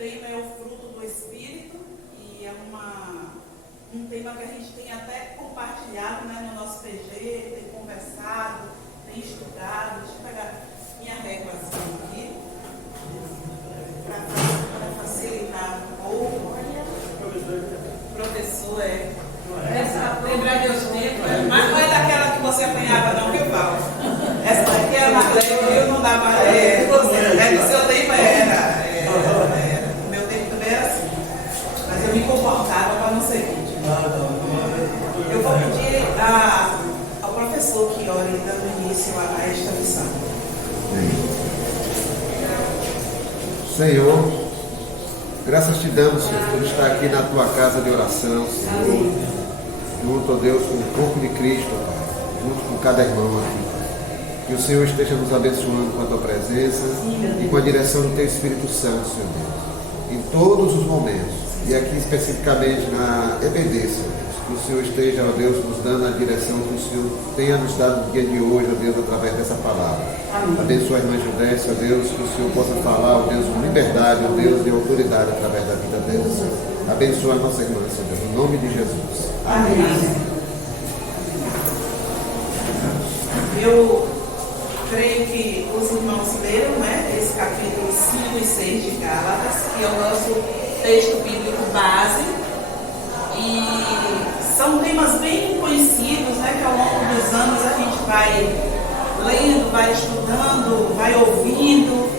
tema é o fruto do Espírito e é um tema que a gente tem até compartilhado, né, no nosso PG, tem conversado, tem estudado. Deixa eu pegar minha réguazinha aqui para facilitar um pouco. Professor, lembrar de hoje tempo, mas não é daquela que você apanhava não, viu, Paulo? Essa daqui é a Marlene, eu não dava do seu tempo era. O meu tempo também era assim. Mas eu me comportava para não ser vítima. Eu vou pedir ao professor que ore dando início a esta lição. Senhor, graças te damos, Senhor, por estar aqui na tua casa de oração, Senhor, junto, ó Deus, com o corpo de Cristo, Pai, junto com cada irmão aqui. Que o Senhor esteja nos abençoando com a tua presença e com a direção do teu Espírito Santo, Senhor Deus, em todos os momentos, e aqui especificamente na EBD, Senhor Deus, que o Senhor esteja, ó Deus, nos dando a direção que o Senhor tenha nos dado no dia de hoje, ó Deus, através dessa palavra. Abençoa a irmã Judécia, ó Deus, que o Senhor possa falar, ó Deus, com liberdade, ó Deus, de autoridade através da vida dela, Senhor. Abençoa a nossa irmã, Senhor Deus, no nome de Jesus. Amém. Eu creio que os irmãos leram, né, esse capítulo 5 e 6 de Gálatas, que é o nosso texto bíblico base. E são temas bem conhecidos, né, que ao longo dos anos a gente vai lendo, vai estudando, vai ouvindo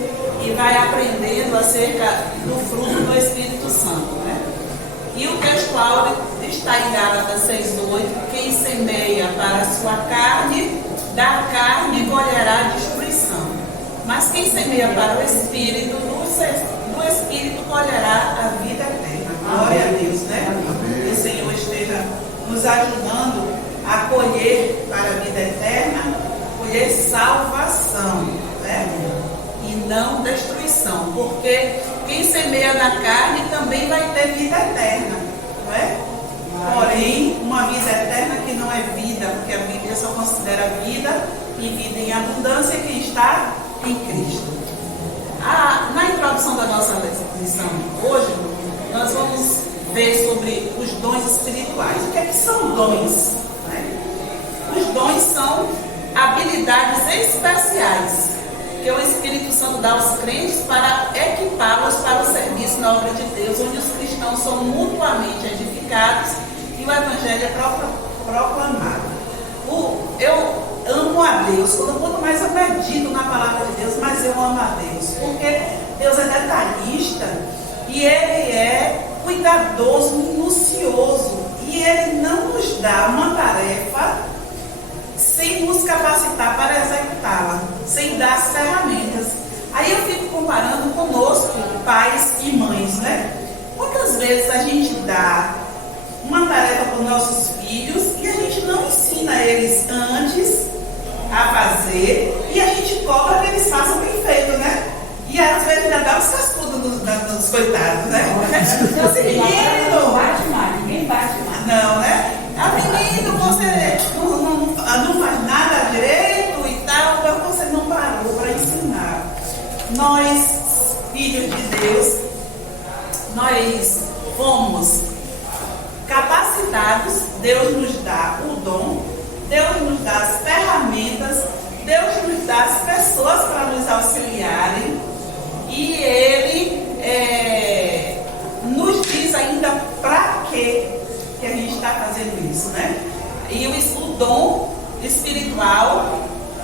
e vai aprendendo acerca do fruto do Espírito Santo, né? E o textual está em Gálatas 6:8: quem semeia para a sua carne, da carne colherá destruição. Mas quem semeia para o Espírito, do Espírito colherá a vida eterna. Glória a Deus, né? Que o Senhor esteja nos ajudando a colher para a vida eterna, colher salvação, né? E não destruição. Porque quem semeia na carne também vai ter vida eterna, não é? Porém, uma vida eterna que não é vida, porque a Bíblia só considera vida e vida em abundância quem está em Cristo. Na introdução da nossa lição hoje, nós vamos ver sobre os dons espirituais. O que é que são dons? Né? Os dons são habilidades especiais que o Espírito Santo dá aos crentes para equipá-los para o serviço na obra de Deus, onde os cristãos são mutuamente edificados e o Evangelho é proclamado. Eu amo a Deus. Quanto mais eu medito na palavra de Deus, mais eu amo a Deus. Porque Deus é detalhista e Ele é cuidadoso, minucioso. E Ele não nos dá uma tarefa sem nos capacitar para executá-la, sem dar as ferramentas. Aí eu fico comparando conosco, pais e mães, né? Quantas vezes a gente dá uma tarefa para os nossos filhos e a gente não ensina eles antes a fazer e a gente cobra que eles façam bem feito, né? E às vezes ainda dá os cascudos dos coitados, né? Menino, bate mais, ninguém bate mais. não, né? Menino, você não faz nada direito e tal, porque você não parou para ensinar. Nós, filhos de Deus, nós fomos capacitados. Deus nos dá o dom, Deus nos dá as ferramentas, Deus nos dá as pessoas para nos auxiliarem e Ele nos diz ainda para que a gente está fazendo isso, né? E o dom espiritual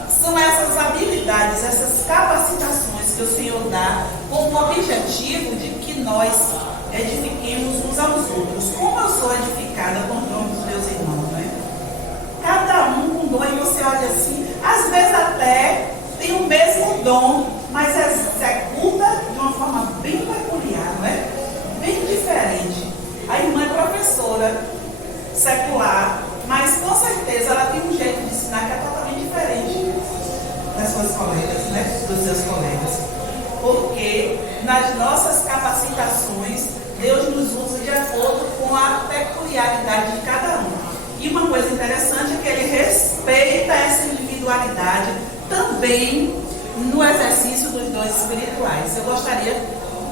são essas habilidades, essas capacitações que o Senhor dá com o objetivo de que nós edifiquemos uns aos outros. Como eu sou edificada com o dom dos meus irmãos, né? Cada um com dom, e você olha assim, às vezes até tem o mesmo dom, mas executa de uma forma bem peculiar, né? Bem diferente. A irmã é professora secular, mas com certeza ela tem um jeito de ensinar que é totalmente diferente das suas colegas, né? Dos seus colegas. Porque nas nossas capacitações, Deus nos usa de acordo com a peculiaridade de cada um. E uma coisa interessante é que Ele respeita essa individualidade também no exercício dos dons espirituais. Eu gostaria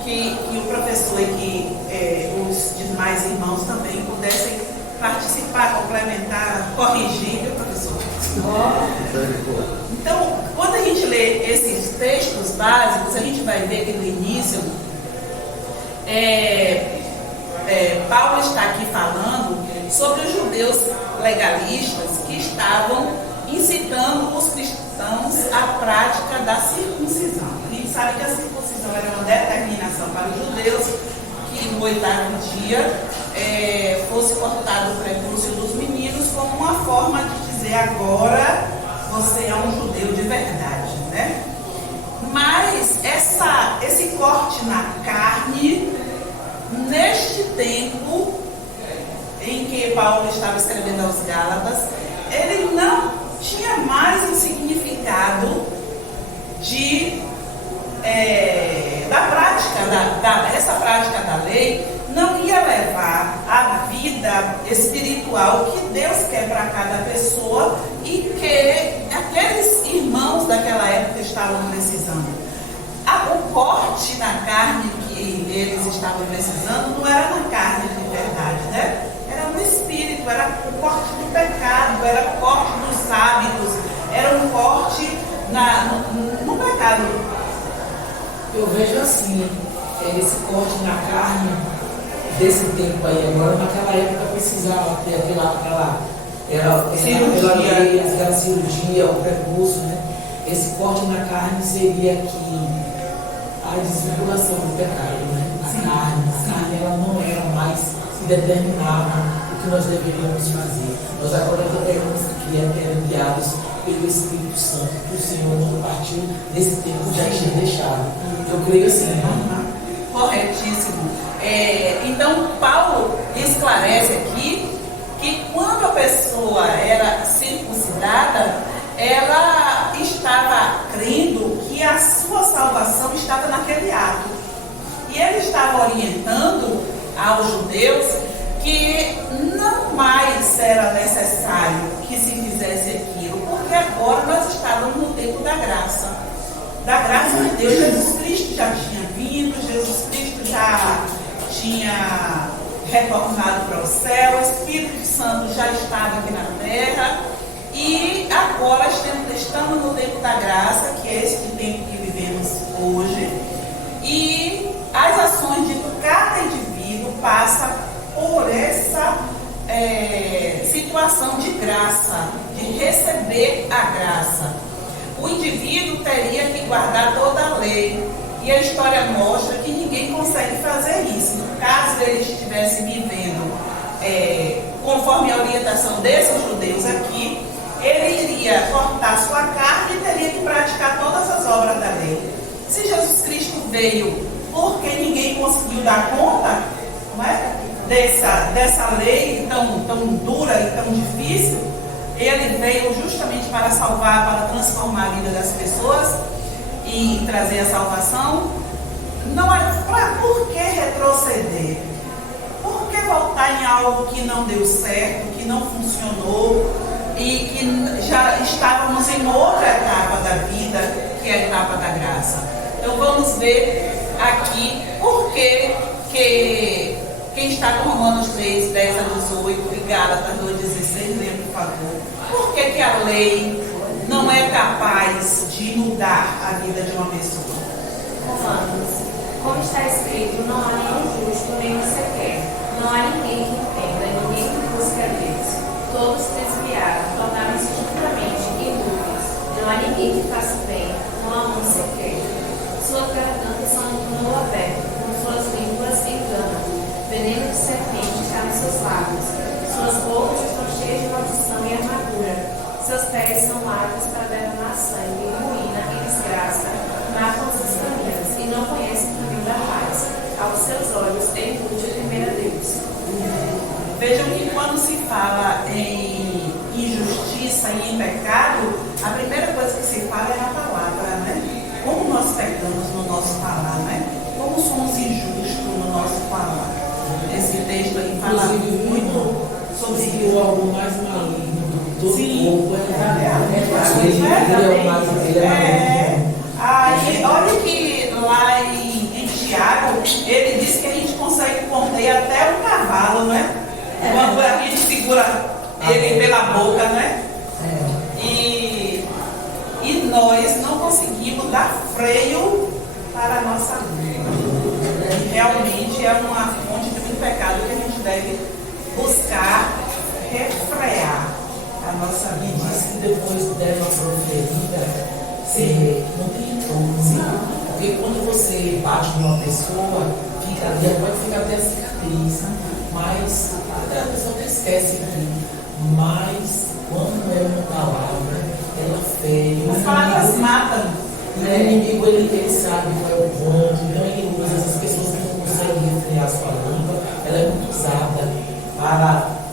que o professor e que os demais irmãos também pudessem participar, complementar, corrigir, viu, professor? Então, quando a gente lê esses textos básicos, a gente vai ver que no início Paulo está aqui falando sobre os judeus legalistas que estavam incitando os cristãos à prática da circuncisão. A gente sabe que a circuncisão era uma determinação para os judeus que no 8º dia fosse cortado o prepúcio dos meninos como uma forma de dizer: agora você é um judeu de verdade, né? Mas esse corte na carne, neste tempo em que Paulo estava escrevendo aos Gálatas, ele não tinha mais um significado da prática, essa prática da lei não ia levar a vida espiritual que Deus quer para cada pessoa e que aqueles irmãos daquela época estavam precisando. O corte na carne que eles estavam precisando não era na carne de verdade, né? Era no espírito, era o corte do pecado, era o corte dos hábitos, era um corte no pecado. Eu vejo assim, esse corte na carne desse tempo aí agora, naquela época precisava ter aquela cirurgia, o prepúcio, né? Esse corte na carne seria a desvinculação do pecado, né? A carne ela não era mais que determinava o que nós deveríamos fazer. Nós agora devemos ser guiados pelo Espírito Santo, que o Senhor não partiu desse tempo já tinha deixado. Eu creio assim. Corretíssimo. Então, Paulo esclarece aqui que quando a pessoa era circuncidada, ela estava crendo que a sua salvação estava naquele ato. E ele estava orientando aos judeus que não mais era necessário que se fizesse aquilo, porque agora nós estávamos no tempo da graça. Da graça de Deus. Jesus Cristo já tinha vindo, Jesus Cristo já tinha retornado para o céu, o Espírito Santo já estava aqui na terra. E agora estamos no tempo da graça, que é este tempo que vivemos hoje. E as ações de cada indivíduo passam por essa situação de graça, de receber a graça. O indivíduo teria que guardar toda a lei. E a história mostra que ninguém consegue fazer isso. Caso ele estivesse vivendo conforme a orientação desses judeus aqui, ele iria cortar sua carne e teria que praticar todas as obras da lei. Se Jesus Cristo veio porque ninguém conseguiu dar conta, não é, dessa lei tão dura e tão difícil, ele veio justamente para salvar, para transformar a vida das pessoas e trazer a salvação. Não é por que retroceder? Por que voltar em algo que não deu certo, que não funcionou e que já estávamos em outra etapa da vida, que é a etapa da graça? Então vamos ver aqui por que quem está com Romanos 3, 10 a 18 e Gálatas 2, 16, leia por favor. Por que a lei não é capaz de mudar a vida de uma pessoa? Romanos, como está escrito, não há nenhum justo, nem sequer. Não há ninguém que entenda, ninguém que busque a Deus. Todos se desviaram, tornaram-se justamente inúteis. Não há ninguém que faça bem, não há um sequer. Suas gargantas são um túmulo aberto, com suas línguas enganam. Veneno de serpente está nos seus lábios. Suas bocas estão cheias de maldição e amargura. Seus pés são largos para derramar sangue, ruína e desgraça. Matam os caminhos e não conhecem o caminho da paz. Aos seus olhos é inútil temer a Deus. Vejam que quando se fala em injustiça e em pecado, a primeira coisa que se fala é a palavra, né? Como nós pecamos no nosso falar, né? Como somos injustos no nosso falar. Esse texto aí fala muito sobre isso. O algo mais maligno do todo o corpo Aí, olha que lá em Tiago, Ele disse que a gente consegue conter até um cavalo, né? Quando a gente segura ele pela boca, né? E nós não conseguimos dar freio para a nossa vida. Realmente é uma fonte de muito pecado que a gente deve buscar refrear a nossa E vida. diz que depois dela proferida, não tem retorno. Porque quando você bate numa pessoa, fica ali, ela pode ficar até a cicatriz. Mas até a pessoa até esquece aquilo. Mas quando é uma palavra, ela fere. As palavras matam. O inimigo, ele sabe qual é o ponto, então ele usa essas pessoas que não conseguem refrear sua língua, ela é muito usada para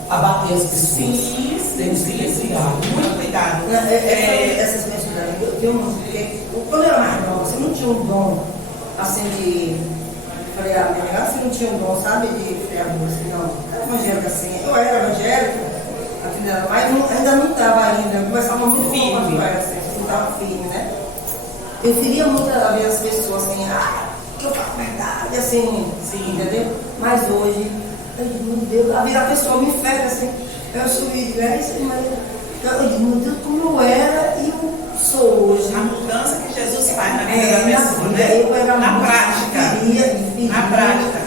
abater as pessoas. Temos que ter cuidado. Muito cuidado. Essas mensagens, quando eu era mais nova, você não tinha um dom assim de frear a minha, você não tinha um dom, sabe, de frear a música, não. Era evangélica assim, eu era evangélica, mas ainda não estava ainda, começava muito firme, assim, não estava firme, né? Eu queria muito ver as pessoas assim, que eu falo verdade, assim, entendeu? Mas hoje, meu Deus, a vida da pessoa me fere assim, eu subi, isso aí, mas eu digo, meu Deus, como eu era e eu sou hoje. A mudança que Jesus faz na vida da pessoa, né? Na prática. Na prática.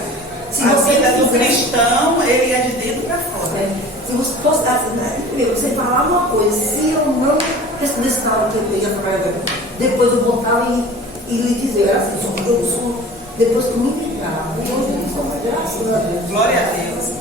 Se a você vida do quiser, cristão, ele é de dentro para fora. se você fosse, você falar uma coisa, se eu não desse tal que eu ia trabalhar, depois eu voltava e lhe dizer, assim, eu sou, depois que eu me entregava, e hoje eu sou mais, graças a Deus. Glória a Deus.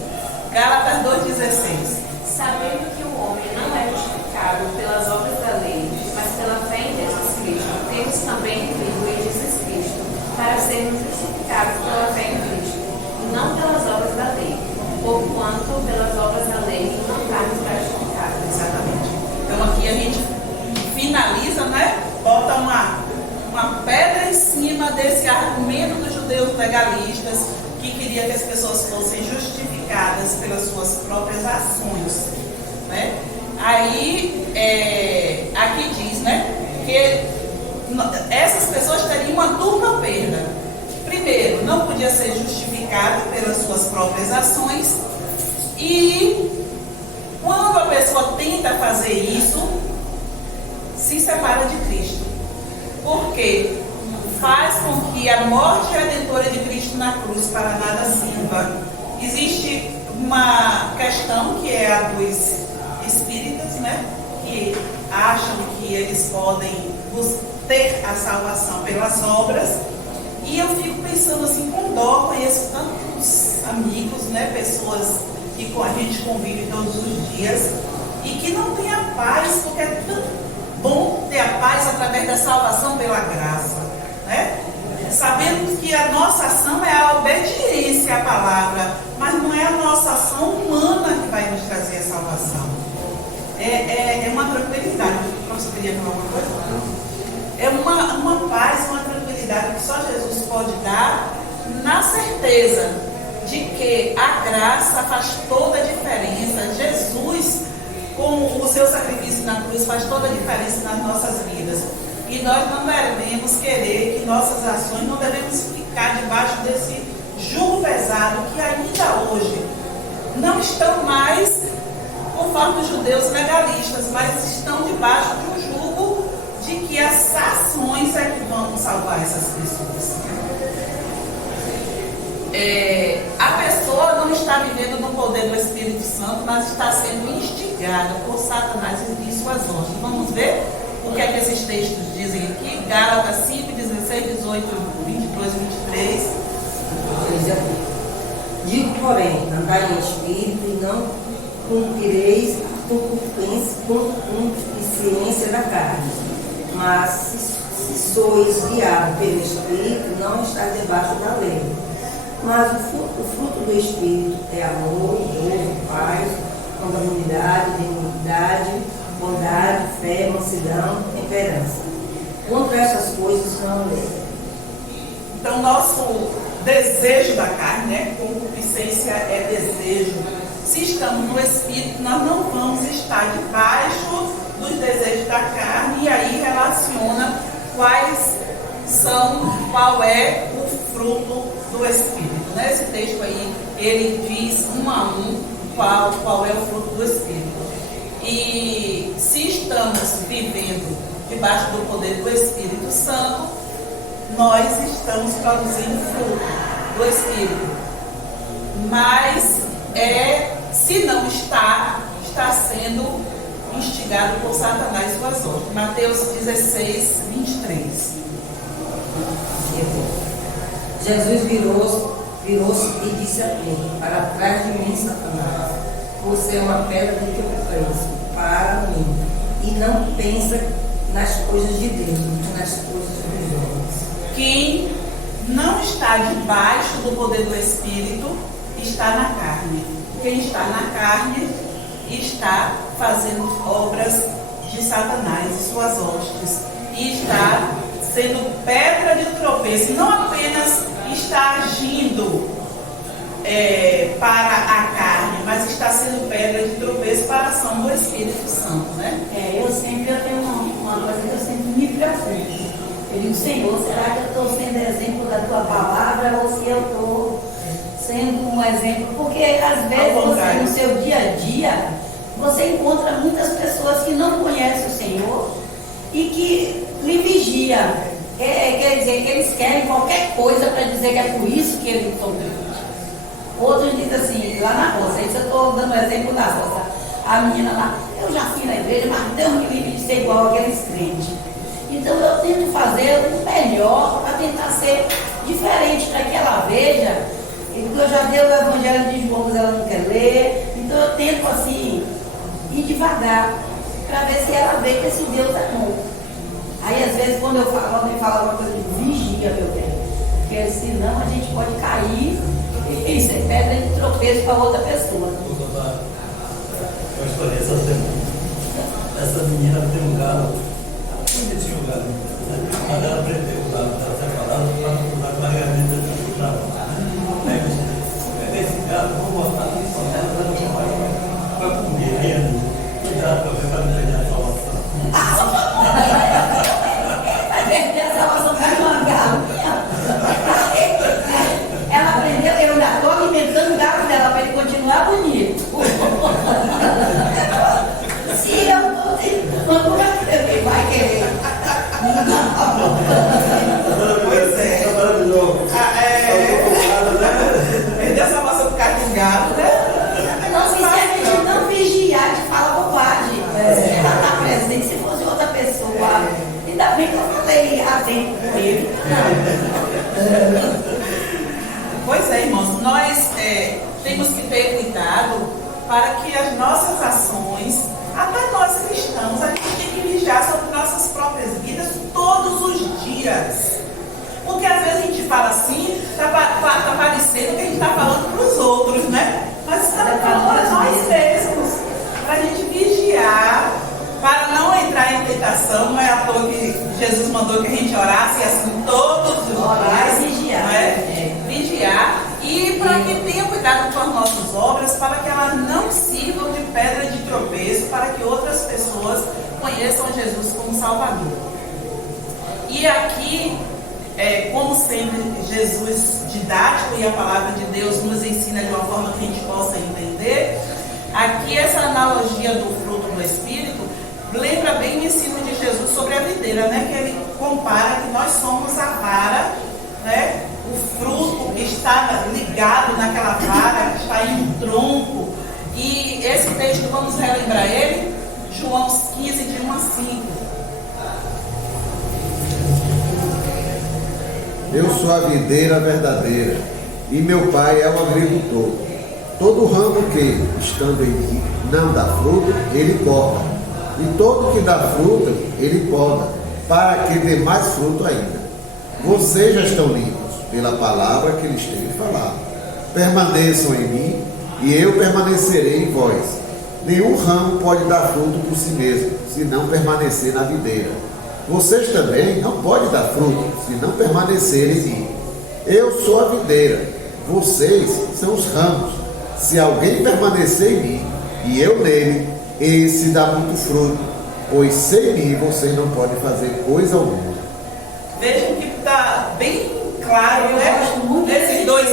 Gálatas 2,16. Sabendo que o homem não é justificado pelas obras da lei, mas pela fé em Jesus Cristo, temos também crido em Jesus Cristo, para sermos justificados pela fé em Cristo, e não pelas obras da lei, porquanto pelas obras da lei não estamos justificados. Exatamente. Então aqui a gente finaliza, né? Bota uma pedra em cima desse argumento dos judeus legalistas que queria que as pessoas fossem justificadas pelas suas próprias ações, né? Aí aqui diz, né, que essas pessoas teriam uma dupla perda. Primeiro, não podia ser justificado pelas suas próprias ações, e quando a pessoa tenta fazer isso, se separa de Cristo, porque faz com que a morte redentora de Cristo na cruz para nada sirva. Existe uma questão que é a dos espíritas, né, que acham que eles podem ter a salvação pelas obras, e eu fico pensando assim, com dó, conheço tantos amigos, né, pessoas que a gente convive todos os dias e que não tem a paz, porque é tão bom ter a paz através da salvação pela graça, né? Sabendo que a nossa ação é a obediência à palavra, mas não é a nossa ação humana que vai nos trazer a salvação. É uma tranquilidade. Você queria falar alguma coisa? É uma paz, uma tranquilidade que só Jesus pode dar, na certeza de que a graça faz toda a diferença. Jesus, com o seu sacrifício na cruz, faz toda a diferença nas nossas vidas. E nós não devemos querer que nossas ações, não devemos ficar debaixo desse jugo pesado que ainda hoje não estão mais conforme os judeus legalistas, mas estão debaixo de um jugo de que as ações é que vão salvar essas pessoas. A pessoa não está vivendo no poder do Espírito Santo, mas está sendo instigada por Satanás e suas ordens. Vamos ver o que é que esses textos dizem aqui? Gálatas 5, 16, 18, 22 e 23. Digo, porém, andai em espírito e não cumprireis a concupiscência da carne. Mas se sois guiados pelo Espírito, não estáis debaixo da lei. Mas o fruto do Espírito é amor, gozo, paz, longanimidade, benignidade, bondade, fé, mansidão, temperança. Contra essas coisas não há lei. Então, nosso desejo da carne, né? Concupiscência é desejo. Se estamos no Espírito, nós não vamos estar debaixo dos desejos da carne, e aí relaciona qual é o fruto do Espírito. Nesse texto aí, ele diz um a um qual é o fruto do Espírito. E se estamos vivendo debaixo do poder do Espírito Santo, nós estamos produzindo fruto do Espírito. Mas, se não está sendo instigado por Satanás e suas ordens. Mateus 16, 23. Jesus virou-se e disse a Pedro: para trás de mim, Satanás, você é uma pedra de tropeço para mim, e não pensa nas coisas de Deus, mas nas coisas dos homens. Quem não está debaixo do poder do Espírito está na carne. Quem está na carne está fazendo obras de Satanás e suas hostes, e está sendo pedra de tropeço. Não apenas está agindo para a carne, mas está sendo pedra de tropeço para a ação do Espírito Santo, né? Eu tenho uma coisa que eu sempre me preocupo. Eu digo: Senhor, será que eu estou sendo exemplo da tua palavra, ou se eu estou sendo um exemplo? Porque às vezes você, no seu dia a dia, você encontra muitas pessoas que não conhecem o Senhor e que lhe vigiam. Quer dizer que eles querem qualquer coisa para dizer que é por isso que eles estão crentes. Outros dizem assim, lá na roça, isso eu estou dando um exemplo da roça. A menina lá: eu já fui na igreja, mas Deus me livre de ser igual aqueles crentes. Então eu tento fazer o melhor para tentar ser diferente, para que ela veja. Porque eu já dei o Evangelho de João, mas ela não quer ler. Então eu tento assim, ir devagar, para ver se ela vê que esse Deus é bom. Aí às vezes quando eu falo, alguém fala uma coisa, vigia, meu bem, porque senão a gente pode cair e ser pedra de tropeço para outra pessoa. Eu escolhi essa semana. Essa menina tem um galo, bonitinho o galo, mas ela prendeu o galo, ela separada para não usar carregamento de trabalho. Esse galo, vou botar isso nela para não vai comer ainda. Cuidado para ver para não perder a salvação. Vai perder a salvação para uma galo. Ela aprendeu, eu ainda estou alimentando o galo dela para ele continuar bonito. Se eu estou tentando, ele vai querer. Pois é. Perder a salvação por causa do galo, né? Não, se a gente não vigiar, a gente fala bobagem. Ela está presente. Se fosse outra pessoa, ainda bem que eu falei a tempo com ele. Pois é, irmãos, nós temos que ter cuidado para que as nossas ações, até nós cristãos, a gente tem que vigiar sobre nossas próprias vidas todos os dias. Porque às vezes a gente fala assim, está parecendo que a gente está falando para os outros, né? Mas está falando para nós mesmos, para a gente vigiar, para não entrar em tentação. Não é à toa que Jesus mandou que a gente orasse assim todos os Orar dias. e vigiar. Né? Vigiar. E para que tenha cuidado com as nossas obras, para que elas não sirvam de pedra de tropeço, para que outras pessoas conheçam Jesus como Salvador. E aqui, como sempre, Jesus didático e a palavra de Deus nos ensina de uma forma que a gente possa entender. Aqui essa analogia do fruto do Espírito lembra bem o ensino de Jesus sobre a videira, né? Que ele compara que nós somos a vara, né? O fruto que está ligado naquela vara, que está em um tronco. E esse texto, vamos relembrar ele, João 15, de 1 a 5. Eu sou a videira verdadeira, e meu pai é o agricultor. Todo ramo que, estando em mim, não dá fruto, ele corta. E todo que dá fruto, ele poda, para que dê mais fruto ainda. Vocês já estão limpos pela palavra que lhes tenho falado. Permaneçam em mim, e eu permanecerei em vós. Nenhum ramo pode dar fruto por si mesmo, se não permanecer na videira. Vocês também não podem dar fruto, se não permanecerem em mim. Eu sou a videira, vocês são os ramos. Se alguém permanecer em mim, e eu nele, esse dá muito fruto, pois sem mim vocês não podem fazer coisa alguma. Vejam que está bem claro, né? Eu gosto muito Nesses desse dois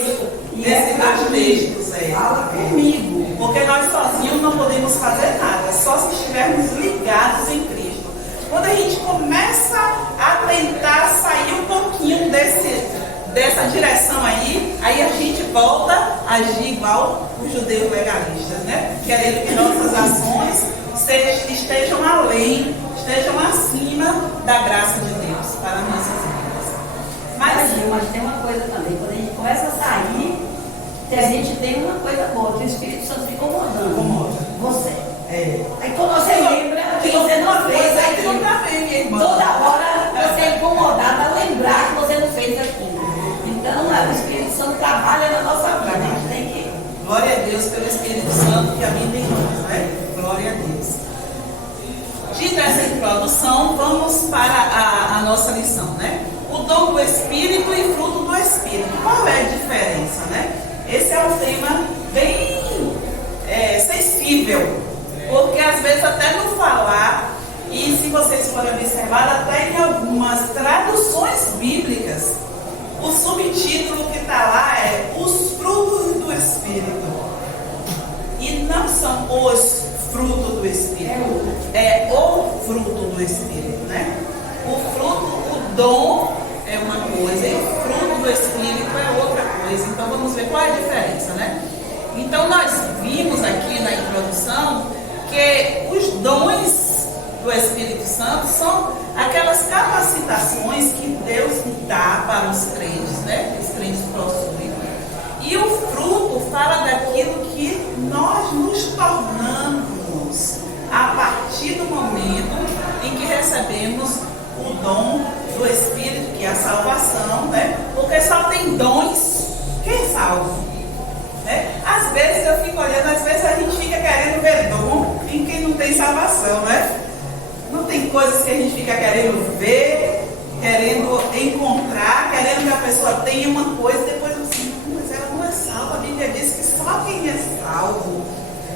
desses textos. Fala comigo. Porque nós sozinhos não podemos fazer nada, só se estivermos ligados em Cristo. Quando a gente começa a tentar sair um pouquinho dessa direção aí a gente volta a agir igual os judeus legalistas, né? Querendo que nossas ações estejam além, estejam acima da graça de Deus para nossas vidas. Mas tem uma coisa também, quando a gente começa a sair, a gente tem uma coisa boa, que o Espírito Santo fica incomodando você. Aí quando você lembra que você não fez aquilo, toda hora você é incomodado a lembrar que você não fez aquilo. Então o Espírito Santo trabalha na nossa vida, a gente tem que... Glória a Deus pelo Espírito Santo que habita em nós, né? Glória a Deus. Dita essa introdução, vamos para a nossa lição, né? O dom do Espírito e fruto do Espírito. Qual é a diferença, né? Esse é um tema bem sensível, porque às vezes até no falar, e se vocês forem observar, até em algumas traduções bíblicas, o subtítulo que está lá é Os Frutos do Espírito. E não são os frutos do Espírito, é o fruto do Espírito, né? O fruto, o dom é uma coisa e o fruto do Espírito é outra coisa. Então vamos ver qual é a diferença, né? Então nós vimos aqui na introdução que os dons do Espírito Santo são aquelas capacitações que Deus dá para os crentes, né? Que os crentes possuem. E o fruto fala daquilo que nós nos tornamos a partir do momento em que recebemos o dom do Espírito, que é a salvação, né? Porque só tem dons quem é salvo, né? Às vezes eu fico olhando, às vezes a gente fica querendo ver dom em quem não tem salvação, né? Não tem coisas que a gente fica querendo ver, querendo encontrar, querendo que a pessoa tenha uma coisa, depois assim, mas ela não é salva. A Bíblia diz que só quem é salvo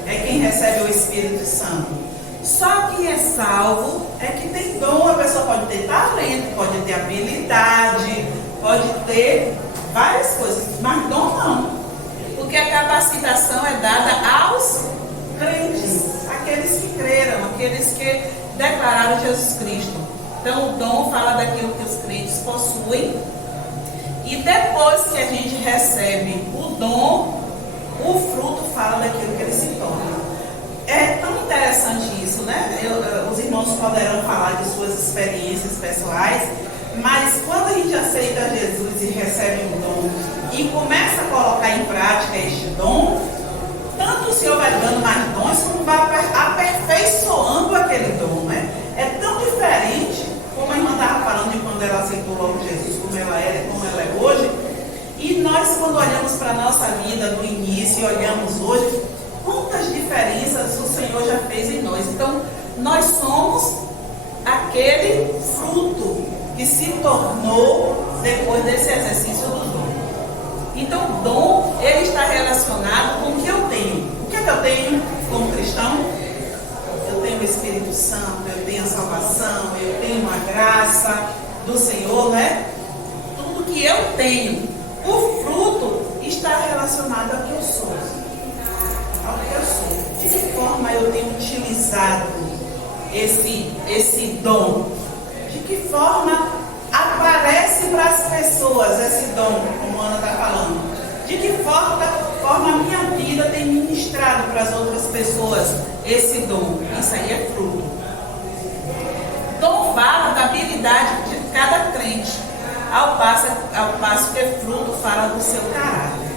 é quem recebe o Espírito Santo. Só quem é salvo é que tem dom. A pessoa pode ter talento, pode ter habilidade, pode ter várias coisas, mas dom não. Porque a capacitação é dada aos crentes, aqueles que creram, aqueles que declararam Jesus Cristo. Então o dom fala daquilo que os crentes possuem. E depois que a gente recebe o dom, o fruto fala daquilo que ele se torna. É tão interessante isso, né? Os irmãos poderão falar de suas experiências pessoais, mas quando a gente aceita Jesus e recebe um dom e começa a colocar em prática este dom, tanto o Senhor vai dando mais dons, como vai aperfeiçoando aquele dom, né? É tão diferente, como a irmã estava falando de quando ela aceitou logo Jesus, como ela era e como ela é hoje. E nós, quando olhamos para a nossa vida do início e olhamos hoje, quantas diferenças o Senhor já fez em nós. Então, nós somos aquele fruto que se tornou depois desse exercício do dom. Então, o dom, ele está relacionado com o que eu tenho. O que é que eu tenho como cristão? Eu tenho o Espírito Santo, eu tenho a salvação, eu tenho a graça do Senhor, né? Tudo que eu tenho. O fruto está relacionado ao que eu sou. Ao que eu sou. De que forma eu tenho utilizado esse dom? De que forma aparece para as pessoas esse dom, como a Ana está falando? De que forma a minha vida tem ministrado para as outras pessoas esse dom? Isso aí é fruto. Dom fala da habilidade de cada crente, ao passo que fruto fala do seu caráter.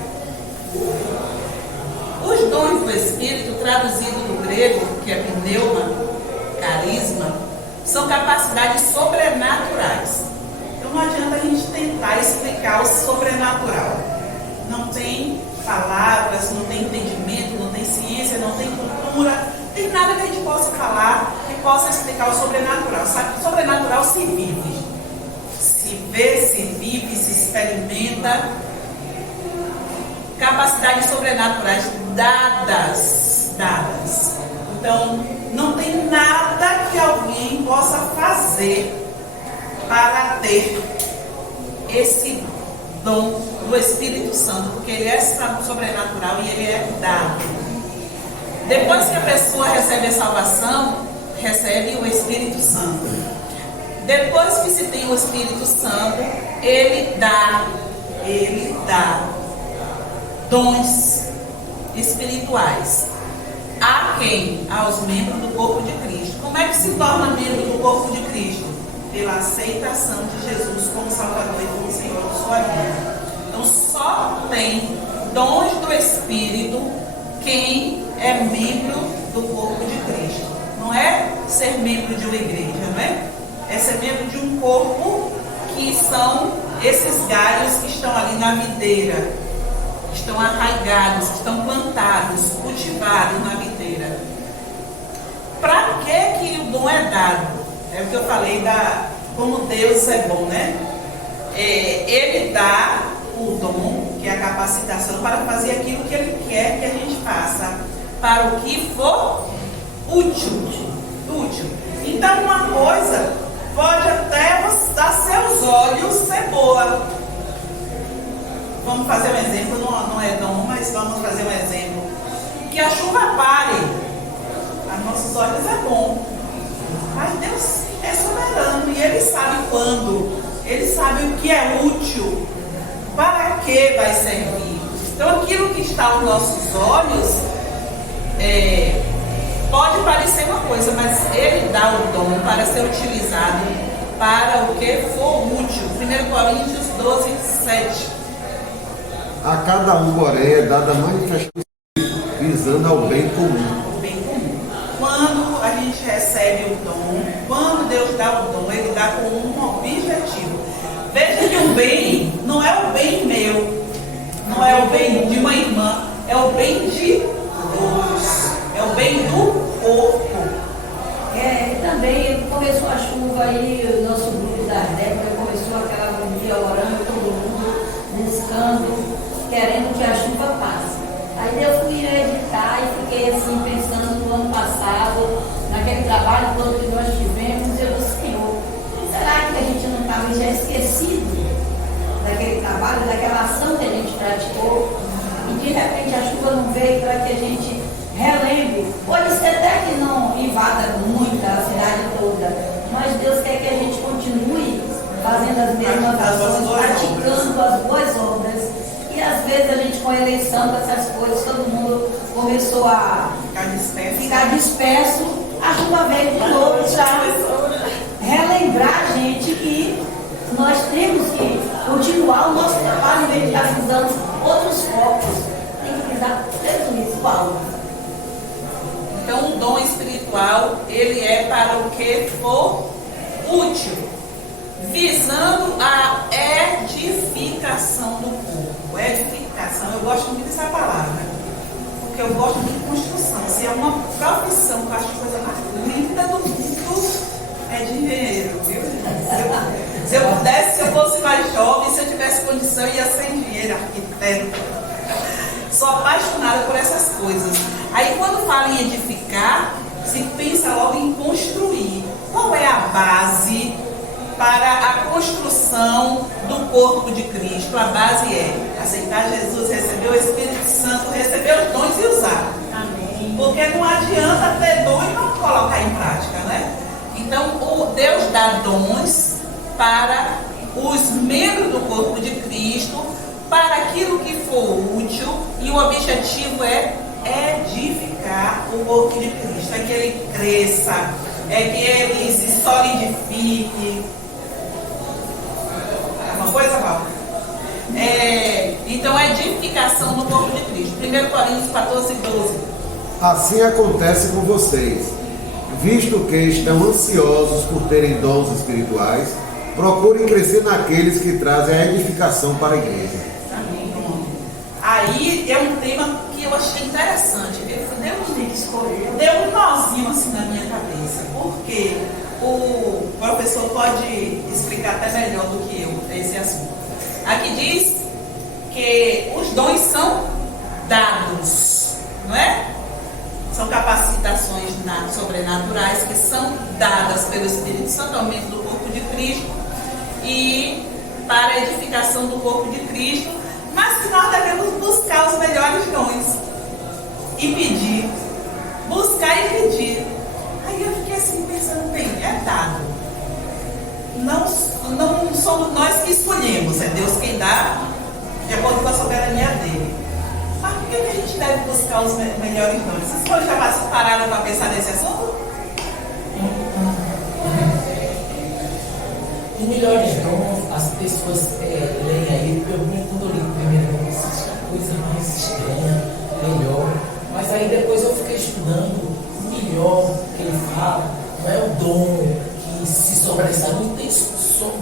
Os dons do Espírito, traduzido do grego, que é pneuma, carisma, são capacidades sobrenaturais. Então não adianta a gente tentar explicar o sobrenatural. Não tem palavras, não tem entendimento, não tem ciência, não tem cultura, não tem nada que a gente possa falar que possa explicar o sobrenatural. Sabe? O sobrenatural se vive. Se vê, se vive, se experimenta. Capacidades sobrenaturais dadas. Então, não tem nada que alguém possa fazer para ter esse dom do Espírito Santo, porque ele é sobrenatural e ele é dado. Depois que a pessoa recebe a salvação, recebe o Espírito Santo. Depois que se tem o Espírito Santo, ele dá dons espirituais. A quem? Aos membros do corpo de Cristo. Como é que se torna membro do corpo de Cristo? Pela aceitação de Jesus como Salvador e como Senhor de sua vida. Então só tem dons do Espírito quem é membro do corpo de Cristo. Não é ser membro de uma igreja, não é? É ser membro de um corpo que são esses galhos que estão ali na videira, que estão arraigados, que estão plantados, cultivados na videira. Para que o dom é dado? É o que eu falei como Deus é bom, né? Ele dá o dom, que é a capacitação, para fazer aquilo que Ele quer que a gente faça, para o que for útil. Então, uma coisa pode até a seus olhos ser boa. Vamos fazer um exemplo, não é dom, mas vamos fazer um exemplo. Que a chuva pare. A nossos olhos é bom. Mas Deus é soberano e Ele sabe quando. Ele sabe o que é útil. Para que vai servir. Então aquilo que está aos nossos olhos pode parecer uma coisa, mas Ele dá o dom para ser utilizado para o que for útil. 1 Coríntios 12, 7. A cada um, porém, é dada a manifestação visando ao bem comum. O bem comum. Quando a gente recebe o dom, quando Deus dá o dom, Ele dá com um objetivo. Veja que o bem não é o bem meu, não é o bem de uma irmã, é o bem de todos, é o bem do corpo. Também começou a chuva aí, o nosso grupo da Ardépoca começou aquela dia orando, todo mundo buscando, querendo que a chuva passe. Aí eu fui editar e fiquei assim pensando no ano passado, naquele trabalho todo que nós tivemos, eu disse, Senhor, será que a gente não estava já esquecido daquele trabalho, daquela ação que a gente praticou? E de repente a chuva não veio para que a gente relembre. Pode ser até que não invada muito a cidade toda, mas Deus quer que a gente continue fazendo as mesmas ações, praticando as boas obras. E às vezes a gente, com a eleição, com essas coisas, todo mundo começou a ficar disperso. A chuva veio de novo para relembrar a gente que nós temos que continuar o nosso trabalho em vez de estar usando outros focos. Tem que pisar Jesus, Paulo. Então o dom espiritual, ele é para o que for útil, visando a edificação do corpo. Edificação, eu gosto muito dessa palavra, porque eu gosto muito de construção. Se é uma profissão que eu acho a coisa mais linda do mundo, é dinheiro, viu? Se eu pudesse, se eu fosse mais jovem, se eu tivesse condição, eu ia ser engenheiro, arquiteto. Sou apaixonada por essas coisas. Aí quando fala em edificar, se pensa logo em construir. Qual é a base para a construção do corpo de Cristo? A base é aceitar Jesus, receber o Espírito Santo, receber os dons e usar. Amém. Porque não adianta ter dom e não colocar em prática, né? Então, o Deus dá dons para os membros do corpo de Cristo, para aquilo que for útil, e o objetivo é edificar o corpo de Cristo, é que ele cresça, é que ele se solidifique. É uma coisa, Val? Então, a edificação do corpo de Cristo. 1 Coríntios 14, 12. Assim acontece com vocês, visto que estão ansiosos por terem dons espirituais, procurem crescer naqueles que trazem a edificação para a igreja. Amém. Aí é um tema que eu achei interessante. Deu um nozinho assim na minha cabeça, porque o professor pode explicar até melhor do que eu esse assunto. Aqui diz que os dons são dados, não é? São capacitações sobrenaturais que são dadas pelo Espírito Santo ao membro do corpo de Cristo, e para a edificação do corpo de Cristo, mas que nós devemos buscar os melhores dons e pedir. Buscar e pedir. Aí eu fiquei assim pensando, bem, é dado. Não somos nós que escolhemos, é Deus quem dá, de acordo com a soberania dele. Mas por que a gente deve buscar os melhores dons? Vocês já pararam para pensar nesse assunto? Os melhores dons, as pessoas leem aí, porque quando eu li o primeiro dom, a coisa mais estranha, melhor. Mas aí depois eu fiquei estudando o melhor que ele fala, não é o dom que se sobressai, não tem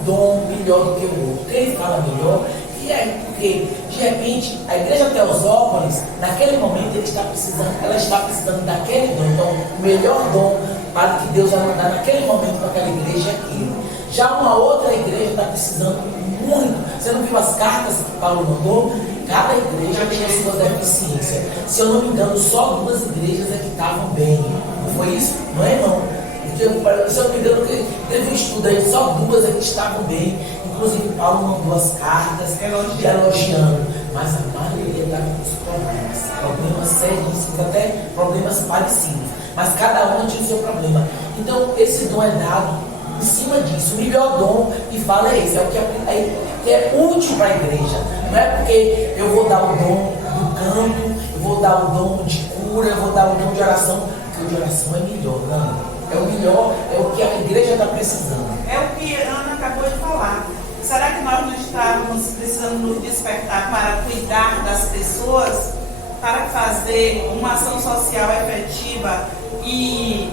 dom melhor do que o outro. Ele fala melhor, e aí porque de repente a igreja Teosópolis, naquele momento ela está precisando daquele dom. Então, o melhor dom para que Deus vai mandar naquele momento para aquela igreja é aquele. Já uma outra igreja está precisando muito. Você não viu as cartas que Paulo mandou? Cada igreja tinha sua deficiência. Se eu não me engano, só 2 igrejas é que estavam bem. Não foi isso? Não é, não. Se eu não me engano, teve um estudo aí, só 2 é que estavam bem. Inclusive, Paulo mandou as cartas elogiando. Mas a maioria estava com problemas seríssimos, até problemas parecidos. Mas cada uma tinha o seu problema. Então, esse dom é dado em cima disso. O melhor dom que fala é esse, é o que é útil para a igreja. Não é porque eu vou dar o dom do canto, eu vou dar o dom de cura, eu vou dar o dom de oração, porque o de oração é melhor, não. É o melhor, é o que a igreja está precisando. É o que a Ana acabou de falar. Será que nós não estamos precisando nos despertar para cuidar das pessoas, para fazer uma ação social efetiva e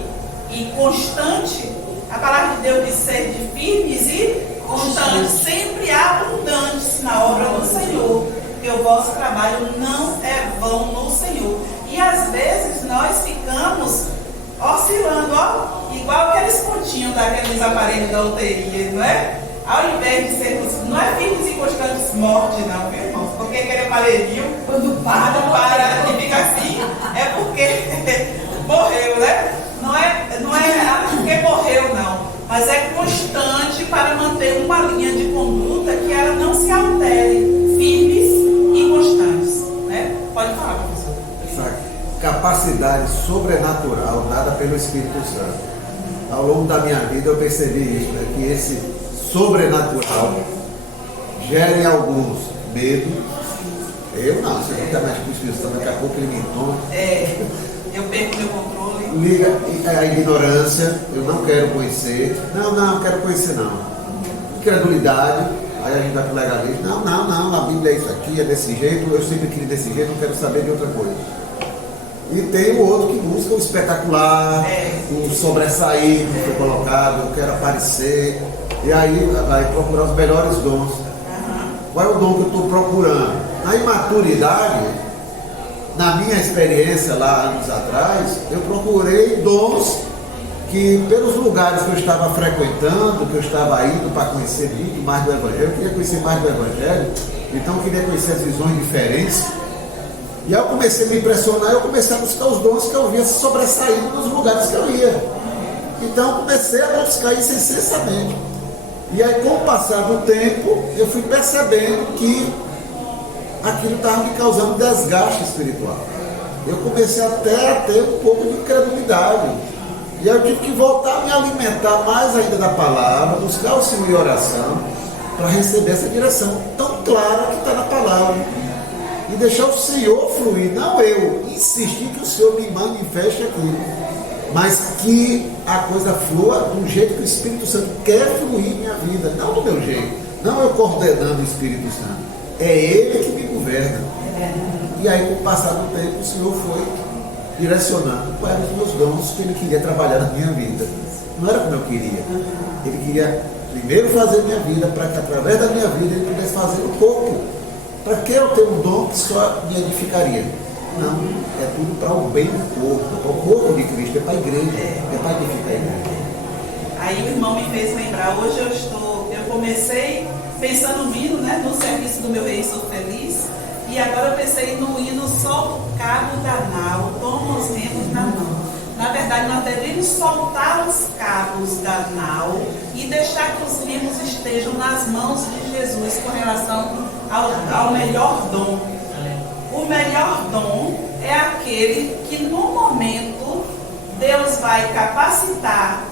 constante? A palavra de Deus diz ser de firmes e constantes, sempre abundantes na obra do Senhor, porque o vosso trabalho não é vão no Senhor. E às vezes nós ficamos oscilando, igual aqueles pontinhos daqueles aparelhos da loteria, não é? Ao invés de sermos, não é firmes e constantes morte, não, viu, irmãos? Porque aquele aparelhinho, quando para e fica assim, é porque morreu, né? Não é porque morreu, não. Mas é constante para manter uma linha de conduta que ela não se altere, firmes e constantes, né? Pode falar, professor. Essa capacidade sobrenatural dada pelo Espírito Santo. Ao longo da minha vida eu percebi isso, né? Que esse sobrenatural gera em alguns medo. Eu não, você não está mais com o Espírito Santo, daqui a pouco ele me toma. Eu perco meu controle. Liga a ignorância, eu não quero conhecer. Não quero conhecer não. Incredulidade, aí a gente vai para o legalismo. Não, a Bíblia é isso aqui, é desse jeito, eu sempre queria desse jeito, não quero saber de outra coisa. E tem o outro que busca o espetacular, o sobressair que foi colocado, eu quero aparecer. E aí vai procurar os melhores dons. Qual é o dom que eu estou procurando? Na imaturidade, na minha experiência lá anos atrás, eu procurei dons que pelos lugares que eu estava frequentando, que eu estava indo para conhecer muito mais do Evangelho, eu queria conhecer mais do Evangelho, então eu queria conhecer as visões diferentes. E aí eu comecei a me impressionar, eu comecei a buscar os dons que eu via sobressaindo nos lugares que eu ia. Então eu comecei a buscar isso incessantemente. E aí com o passar do tempo, eu fui percebendo que aquilo estava me causando desgaste espiritual. Eu comecei até a ter um pouco de incredulidade. E aí eu tive que voltar a me alimentar mais ainda da palavra, buscar o Senhor em oração, para receber essa direção tão clara que está na palavra. E deixar o Senhor fluir, não eu insistir que o Senhor me manifeste aquilo, mas que a coisa flua do jeito que o Espírito Santo quer fluir em minha vida, não do meu jeito, não eu coordenando o Espírito Santo, é Ele que me governa. E aí com o passar do tempo o Senhor foi direcionando para os meus dons que Ele queria trabalhar na minha vida. Não era como eu queria, Ele queria primeiro fazer minha vida, para que através da minha vida Ele pudesse fazer o corpo. Para que eu ter um dom que só me edificaria? Não, é tudo para o bem do corpo, para o corpo de Cristo, é para a igreja, é para edificar a igreja. Aí o irmão me fez lembrar, hoje eu comecei pensando no hino, né, no serviço do meu rei sou feliz, e agora eu pensei no hino só o cabo da nau, toma os remos na mão. Na verdade, nós devemos soltar os cabos da nau e deixar que os remos estejam nas mãos de Jesus com relação ao melhor dom. O melhor dom é aquele que no momento Deus vai capacitar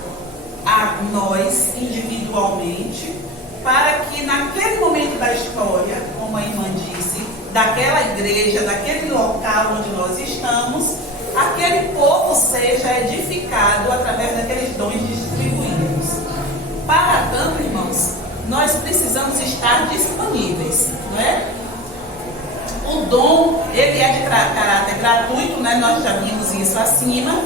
a nós individualmente para que naquele momento da história, como a irmã disse, daquela igreja, daquele local onde nós estamos, aquele povo seja edificado através daqueles dons distribuídos. Para tanto, irmãos, nós precisamos estar disponíveis, não é? O dom, ele é de caráter gratuito, né? Nós já vimos isso acima.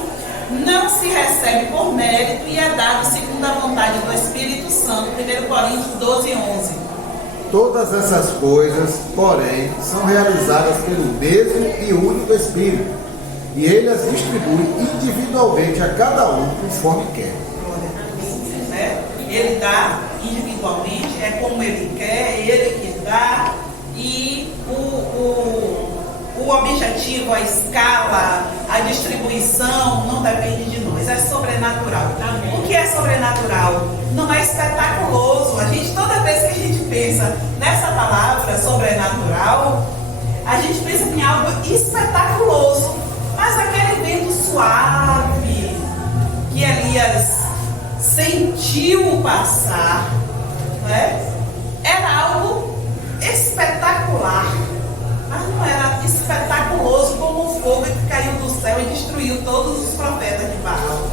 Não se recebe por mérito e é dado segundo a vontade do Espírito Santo. 1 Coríntios 12, 11. Todas essas coisas, porém, são realizadas pelo mesmo e único Espírito, e ele as distribui individualmente a cada um conforme quer. Né? Ele dá individualmente, é como ele quer, é ele que dá, e o objetivo, a escala, a distribuição não depende de nós, é sobrenatural. O que é sobrenatural? Não é espetaculoso. Toda vez que a gente pensa nessa palavra sobrenatural, a gente pensa em algo espetaculoso, mas aquele vento suave que Elias sentiu passar, né? Era algo espetacular, mas não era espetaculoso como o fogo que caiu do céu e destruiu todos os profetas de Baal.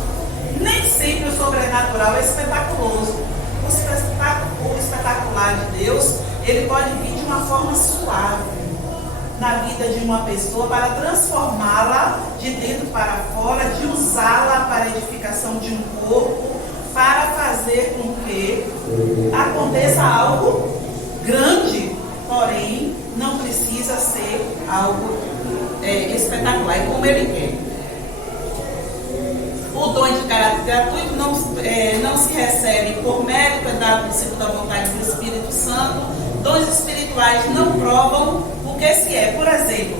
Nem sempre o sobrenatural é espetaculoso. O espetacular de Deus, ele pode vir de uma forma suave na vida de uma pessoa para transformá-la de dentro para fora, de usá-la para a edificação de um corpo, para fazer com que aconteça algo grande, porém não precisa ser algo espetacular, é como ele quer. O dom de caráter gratuito não se recebe por mérito, é dado segundo a vontade do Espírito Santo. Dons espirituais não provam o que se é. Por exemplo,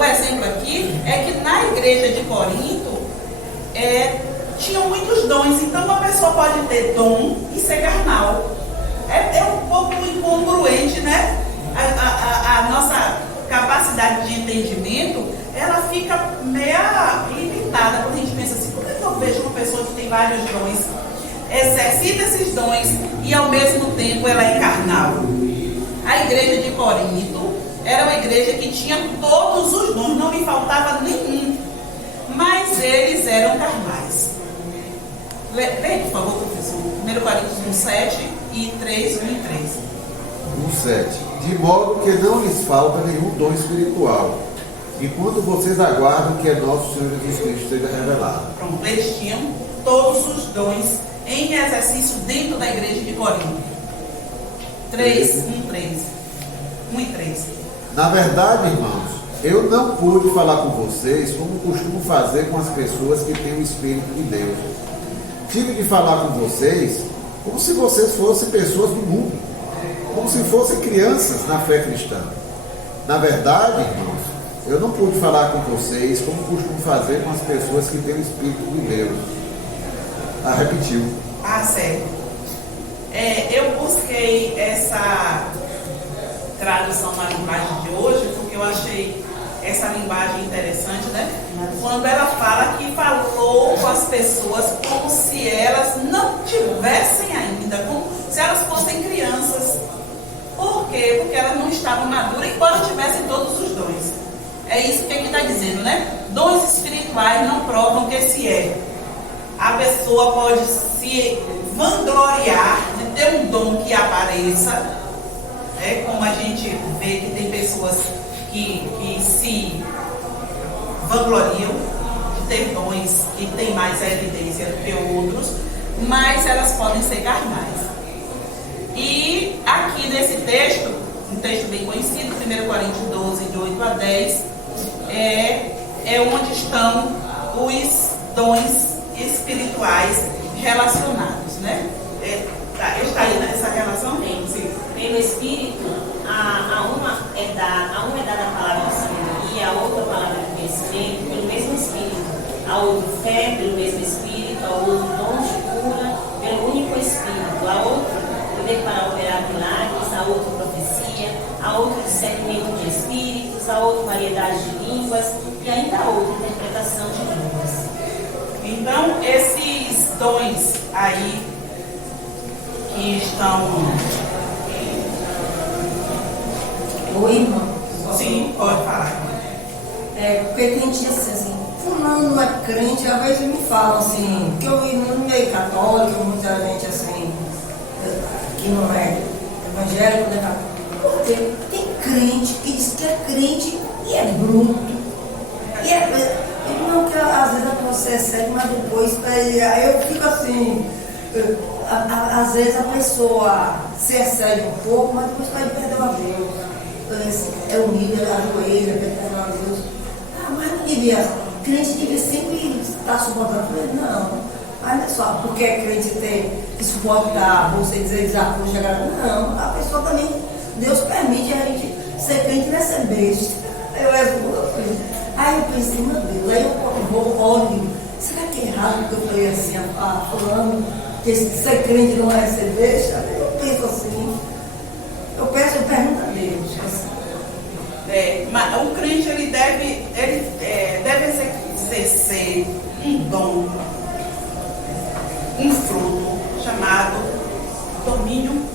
o exemplo aqui é que na igreja de Corinto tinham muitos dons, então uma pessoa pode ter dom e ser carnal. É um pouco incongruente, né? A nossa capacidade de entendimento, ela fica meia limitada quando a gente pensa assim: por que eu vejo uma pessoa que tem vários dons, exercita esses dons e ao mesmo tempo ela é carnal? A igreja de Corinto era uma igreja que tinha todos os dons, não lhe faltava nenhum, mas eles eram carnais. Leia, por favor, professor. 1 Coríntios 1:7 e 3, 1 e 3. 1:7. De modo que não lhes falta nenhum dom espiritual, enquanto vocês aguardam que nosso Senhor Jesus Cristo seja revelado. Pronto, eles tinham todos os dons em exercício dentro da igreja de Corinto. 3, 1 e 3. Na verdade, irmãos, eu não pude falar com vocês como costumo fazer com as pessoas que têm o Espírito de Deus. Tive de falar com vocês como se vocês fossem pessoas do mundo, como se fossem crianças na fé cristã. Na verdade, irmãos, eu não pude falar com vocês como costumo fazer com as pessoas que têm o Espírito de Deus. Repetiu. Certo. Eu busquei essa tradução na linguagem de hoje porque eu achei essa linguagem interessante, né? Quando ela fala que falou com as pessoas como se elas não tivessem ainda, como se elas fossem crianças. Por quê? Porque elas não estavam maduras, embora tivessem todos os dons. É isso que aqui está dizendo, né? Dons espirituais não provam que se é. A pessoa pode se vangloriar de ter um dom que apareça, como a gente vê que tem pessoas que se vangloriam de ter dons que têm mais evidência do que outros, mas elas podem ser carnais. E aqui nesse texto, um texto bem conhecido, 1 Coríntios 12, de 8 a 10, é onde estão os dons espirituais relacionados, né? Está aí nessa relação? Sim. Pelo Espírito, a uma é dada a palavra de sabedoria, a outra a palavra de conhecimento, pelo mesmo Espírito. a outro fé pelo mesmo Espírito, a outro dom de cura pelo único Espírito, a outro poder para operar milagres, a outro profecia, a outro discernimento de espíritos, a outro variedade de línguas e ainda a outra interpretação de línguas. Então, esses dons aí que estão... Oi, irmão. Sim, pode falar. Porque tem dia assim, fulano não é crente, às vezes me falam assim, que eu vi no meio católico, muita gente assim, que não é evangélico, né? Porque tem crente que diz que é crente e é bruto. Não, que às vezes a pessoa é cego, mas depois, aí eu fico assim, às vezes a pessoa se excede um pouco, mas depois vai perder a Deus. É humilha, ajoelha, pede a Deus. Mas não devia, crente devia sempre estar suportando ele, não. Mas não é só porque é crente ter que suportar, você dizer desafio, chegar. Não, a pessoa também, Deus permite a gente ser crente e ser besta. Aí eu pensei, meu Deus, aí eu vou, olho, será que é errado que eu falei assim, falando que ser crente não é ser besta? Eu penso assim, eu pergunto a Deus. Assim. Mas o crente ele deve exercer um dom, um fruto chamado domínio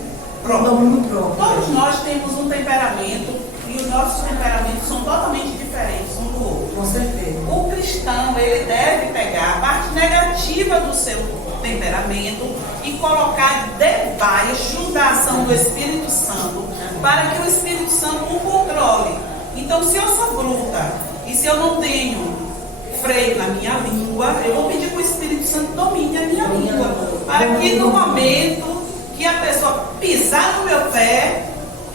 próprio. Todos nós temos um temperamento e os nossos temperamentos são totalmente diferentes um do outro. Com certeza. O cristão ele deve pegar a parte negativa do seu temperamento e colocar debaixo da ação do Espírito Santo, para que o Espírito Santo o controle. Então, se eu sou bruta e se eu não tenho freio na minha língua, eu vou pedir para o Espírito Santo domine a minha língua, para que no momento que a pessoa pisar no meu pé,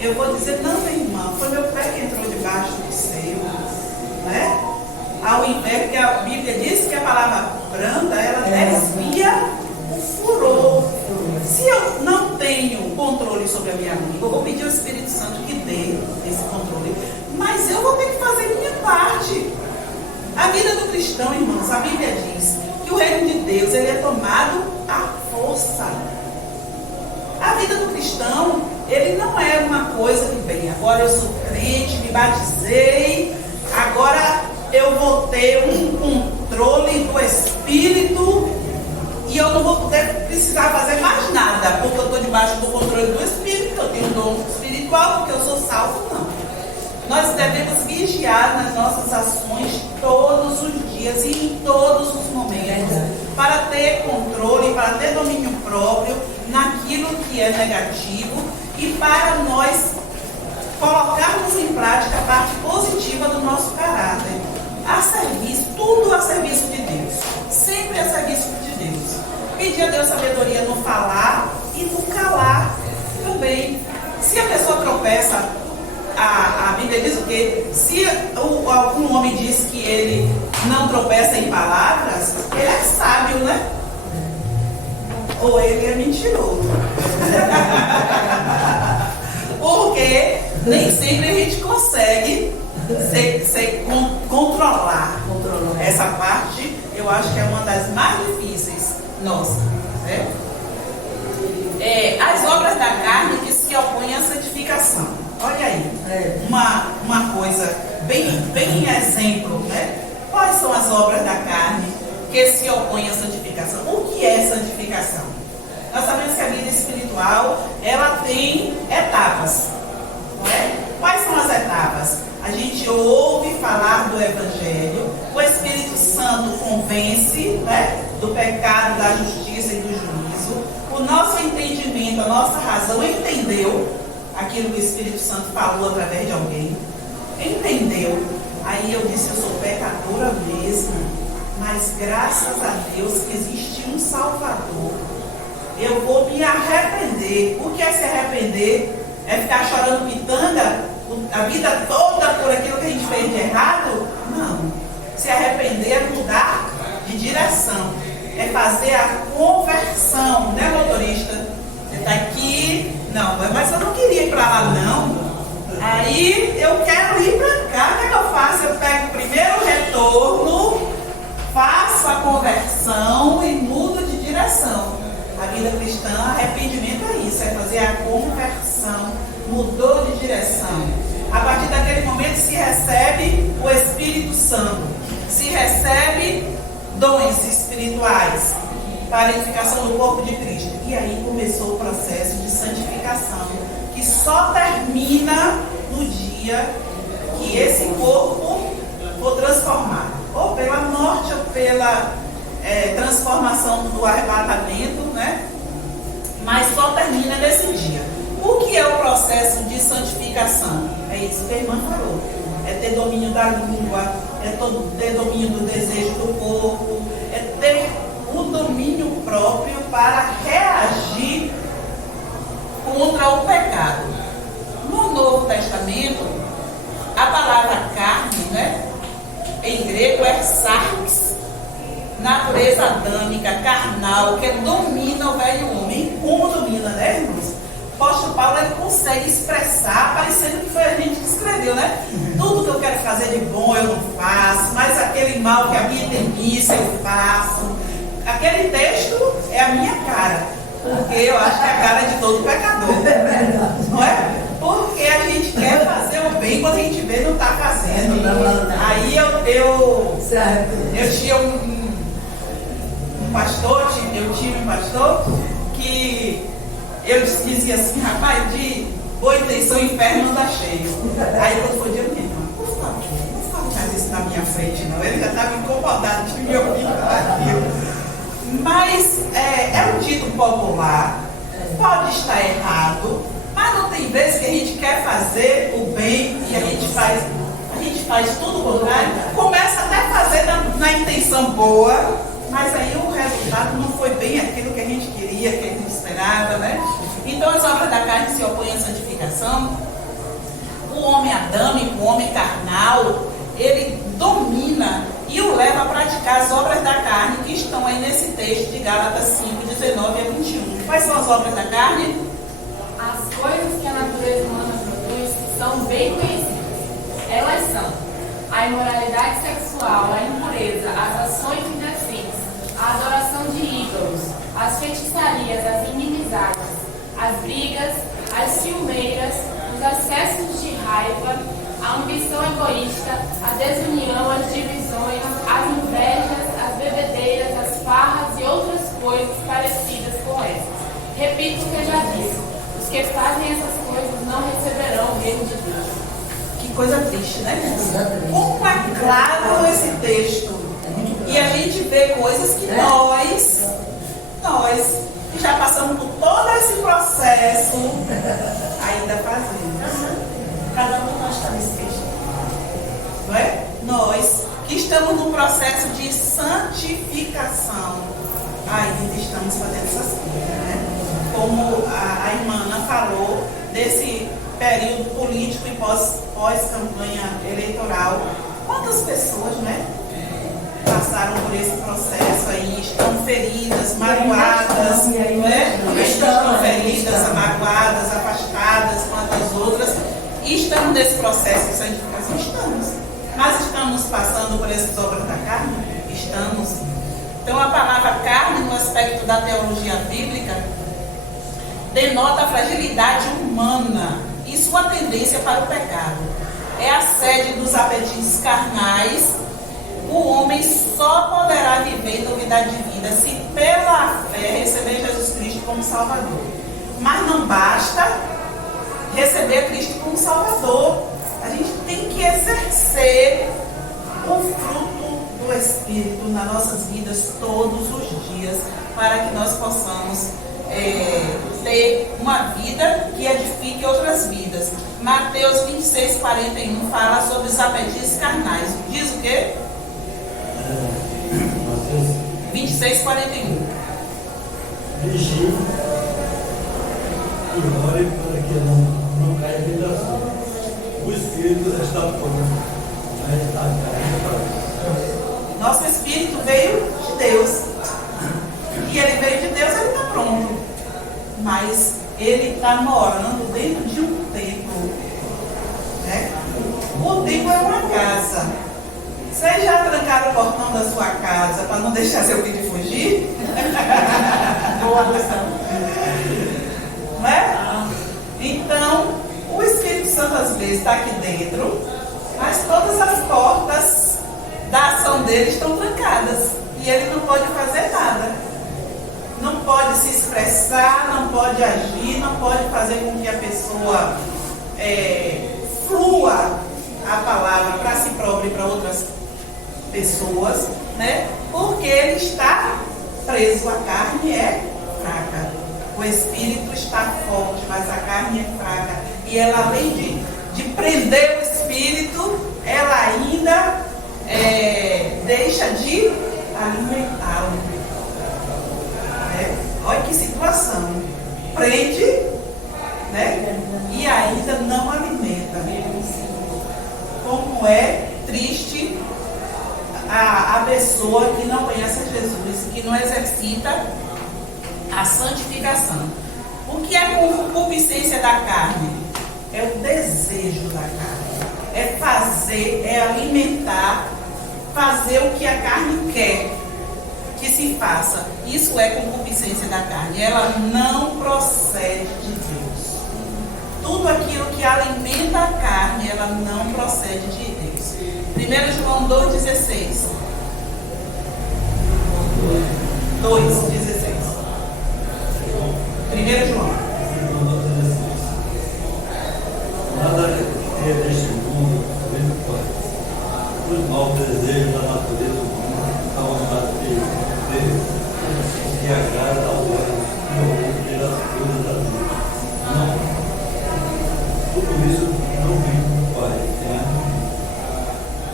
eu vou dizer, não, minha irmã, foi meu pé que entrou debaixo do seu, né? Ao invés que a Bíblia diz que a palavra branda, ela desvia o furor. Se eu não tenho controle sobre a minha língua, eu vou pedir ao Espírito Santo que dê esse controle. Mas eu vou ter que fazer minha parte. A vida do cristão, irmãos, a Bíblia diz que o reino de Deus, ele é tomado à força. A vida do cristão, ele não é uma coisa que vem, agora eu sou crente, me batizei, agora eu vou ter um controle do Espírito e eu não vou precisar fazer mais nada, porque eu estou debaixo do controle do Espírito, eu tenho um dom espiritual, porque eu sou salvo, não. Nós devemos vigiar nas nossas ações todos os dias e em todos os momentos, para ter controle, para ter domínio próprio naquilo que é negativo e para nós colocarmos em prática a parte positiva do nosso caráter. A serviço, tudo a serviço de Deus, sempre a serviço de Deus. Pedir a Deus sabedoria no falar e no calar também. Se a pessoa tropeça, a Bíblia diz o quê? Se algum homem diz que ele não tropeça em palavras, ele é sábio, né? Ou ele é mentiroso. Porque nem sempre a gente consegue controlar. Essa parte, eu acho que é uma das mais difíceis. Nossa, né? As obras da carne que se opõem à santificação. Olha aí, uma coisa bem exemplo, né? Quais são as obras da carne que se opõem à santificação? O que é santificação? Nós sabemos que a vida espiritual, ela tem etapas, não é? Quais são as etapas? A gente ouve falar do Evangelho, o Espírito Santo convence, né, do pecado, da justiça e do juízo. O nosso entendimento, a nossa razão entendeu aquilo que o Espírito Santo falou através de alguém. Entendeu? Aí eu disse, eu sou pecadora mesmo, mas graças a Deus que existe um Salvador. Eu vou me arrepender. O que é se arrepender? É ficar chorando pitanga a vida toda por aquilo que a gente fez de errado? Não. Se arrepender é mudar de direção. É fazer a conversão, né, motorista? Você está aqui, não, mas eu não queria ir para lá, não. Aí eu quero ir para cá. O que é que eu faço? Eu pego primeiro o retorno, faço faço a conversão e mudo de direção. A vida cristã, arrependimento é isso, é fazer a conversão, mudou de direção. A partir daquele momento se recebe o Espírito Santo, se recebe dons espirituais para a edificação do corpo de Cristo. E aí começou o processo de santificação, que só termina no dia que esse corpo for transformado, ou pela morte, ou pela transformação do arrebatamento, né? Mas só termina nesse dia. O que é o processo de santificação? É isso que a irmã falou. É ter domínio da língua, é ter domínio do desejo do corpo, é ter o domínio próprio para reagir contra o pecado. No Novo Testamento, a palavra carne, né, em grego é sarx, natureza adâmica, carnal, que domina o velho homem. Como domina, né, irmãos? O apóstolo Paulo, ele consegue expressar, parecendo que foi a gente que escreveu, né? Tudo que eu quero fazer de bom eu não faço, mas aquele mal que a minha temice eu faço. Aquele texto é a minha cara, porque eu acho que é a cara de todo pecador, não é? Porque a gente quer fazer o bem quando a gente vê não está fazendo. Aí eu tinha um pastor, eu tive um pastor que eu dizia assim, rapaz, de boa intenção o inferno anda cheio. Aí quando foi dia, minha irmã, por favor, não fale mais isso na minha frente não. Ele já estava incomodado de me ouvir falar aquilo. Mas é um dito popular, pode estar errado, mas não tem vezes que a gente quer fazer o bem e a gente faz tudo o contrário, começa até a fazer na intenção boa, mas aí o resultado não foi bem aquilo que a gente queria, que a gente esperava, né? Então as obras da carne se opõem à santificação. O homem adâmico, o homem carnal, ele domina e o leva a praticar as obras da carne que estão aí nesse texto de Gálatas 5, 19 a 21. Quais são as obras da carne? As coisas que a natureza humana produz são bem conhecidas. Elas são a imoralidade sexual, a impureza, as ações indecentes, a adoração de ídolos, as feitiçarias, as inimizades, as brigas, as ciumeiras, os acessos de raiva, a ambição egoísta, a desunião, as divisões, as invejas, as bebedeiras, as farras e outras coisas parecidas com essas. Repito o que eu já disse: os que fazem essas coisas não receberão o reino de Deus. Que coisa triste, né? Como é claro esse texto. E a gente vê coisas que nós que já passamos por todo esse processo, ainda fazemos. Cada um de nós está nesse texto. Não é? Nós que estamos no processo de santificação, ainda estamos fazendo essas coisas, né? Como a irmã Ana falou, desse período político e pós-campanha eleitoral, quantas pessoas, né, passaram por esse processo aí, estão feridas, magoadas, né? Estão feridas, magoadas, afastadas, quantas outras. E estamos nesse processo de santificação? Estamos. Mas estamos passando por essas obras da carne? Estamos. Então a palavra carne, no aspecto da teologia bíblica, denota a fragilidade humana e sua tendência para o pecado. É a sede dos apetites carnais. O homem só poderá viver em novidade de vida se pela fé receber Jesus Cristo como Salvador. Mas não basta receber Cristo como Salvador. A gente tem que exercer o fruto do Espírito nas nossas vidas todos os dias, para que nós possamos ter uma vida que edifique outras vidas. Mateus 26, 41 fala sobre os apetites carnais. Diz o quê? 26, 41. Vigie e ore para que não caia em tentação. O Espírito está pronto, mas está caindo. Nosso Espírito veio de Deus. E ele veio de Deus, ele está pronto. Mas ele está morando dentro de um templo. Né? O templo é uma casa. Vocês já trancaram o portão da sua casa para não deixar seu filho fugir? Boa questão. Não é? Então, o Espírito Santo às vezes está aqui dentro, mas todas as portas da ação dele estão trancadas. E ele não pode fazer nada. Não pode se expressar, não pode agir, não pode fazer com que a pessoa flua a palavra para si própria e para outras pessoas, né? Porque ele está preso, a carne é fraca. O espírito está forte, mas a carne é fraca. E ela, além de prender o espírito, ela ainda deixa de alimentá-lo. Olha que situação. Prende, né? E ainda não alimenta. Como é triste a pessoa que não conhece Jesus, que não exercita a santificação. O que é concupiscência da carne? É o desejo da carne. É fazer, é alimentar, fazer o que a carne quer que se faça. Isso é concupiscência da carne. Ela não procede de Deus. Tudo aquilo que alimenta a carne, ela não procede de Deus. 1 João 2,16. 2,16. 1 João. Nada que é deste mundo, vem do Pai. Os maus desejos da natureza humana, a vontade de Deus, que agrada ao homem e ao outro pelas coisas da vida. Não. Tudo isso não vem do Pai,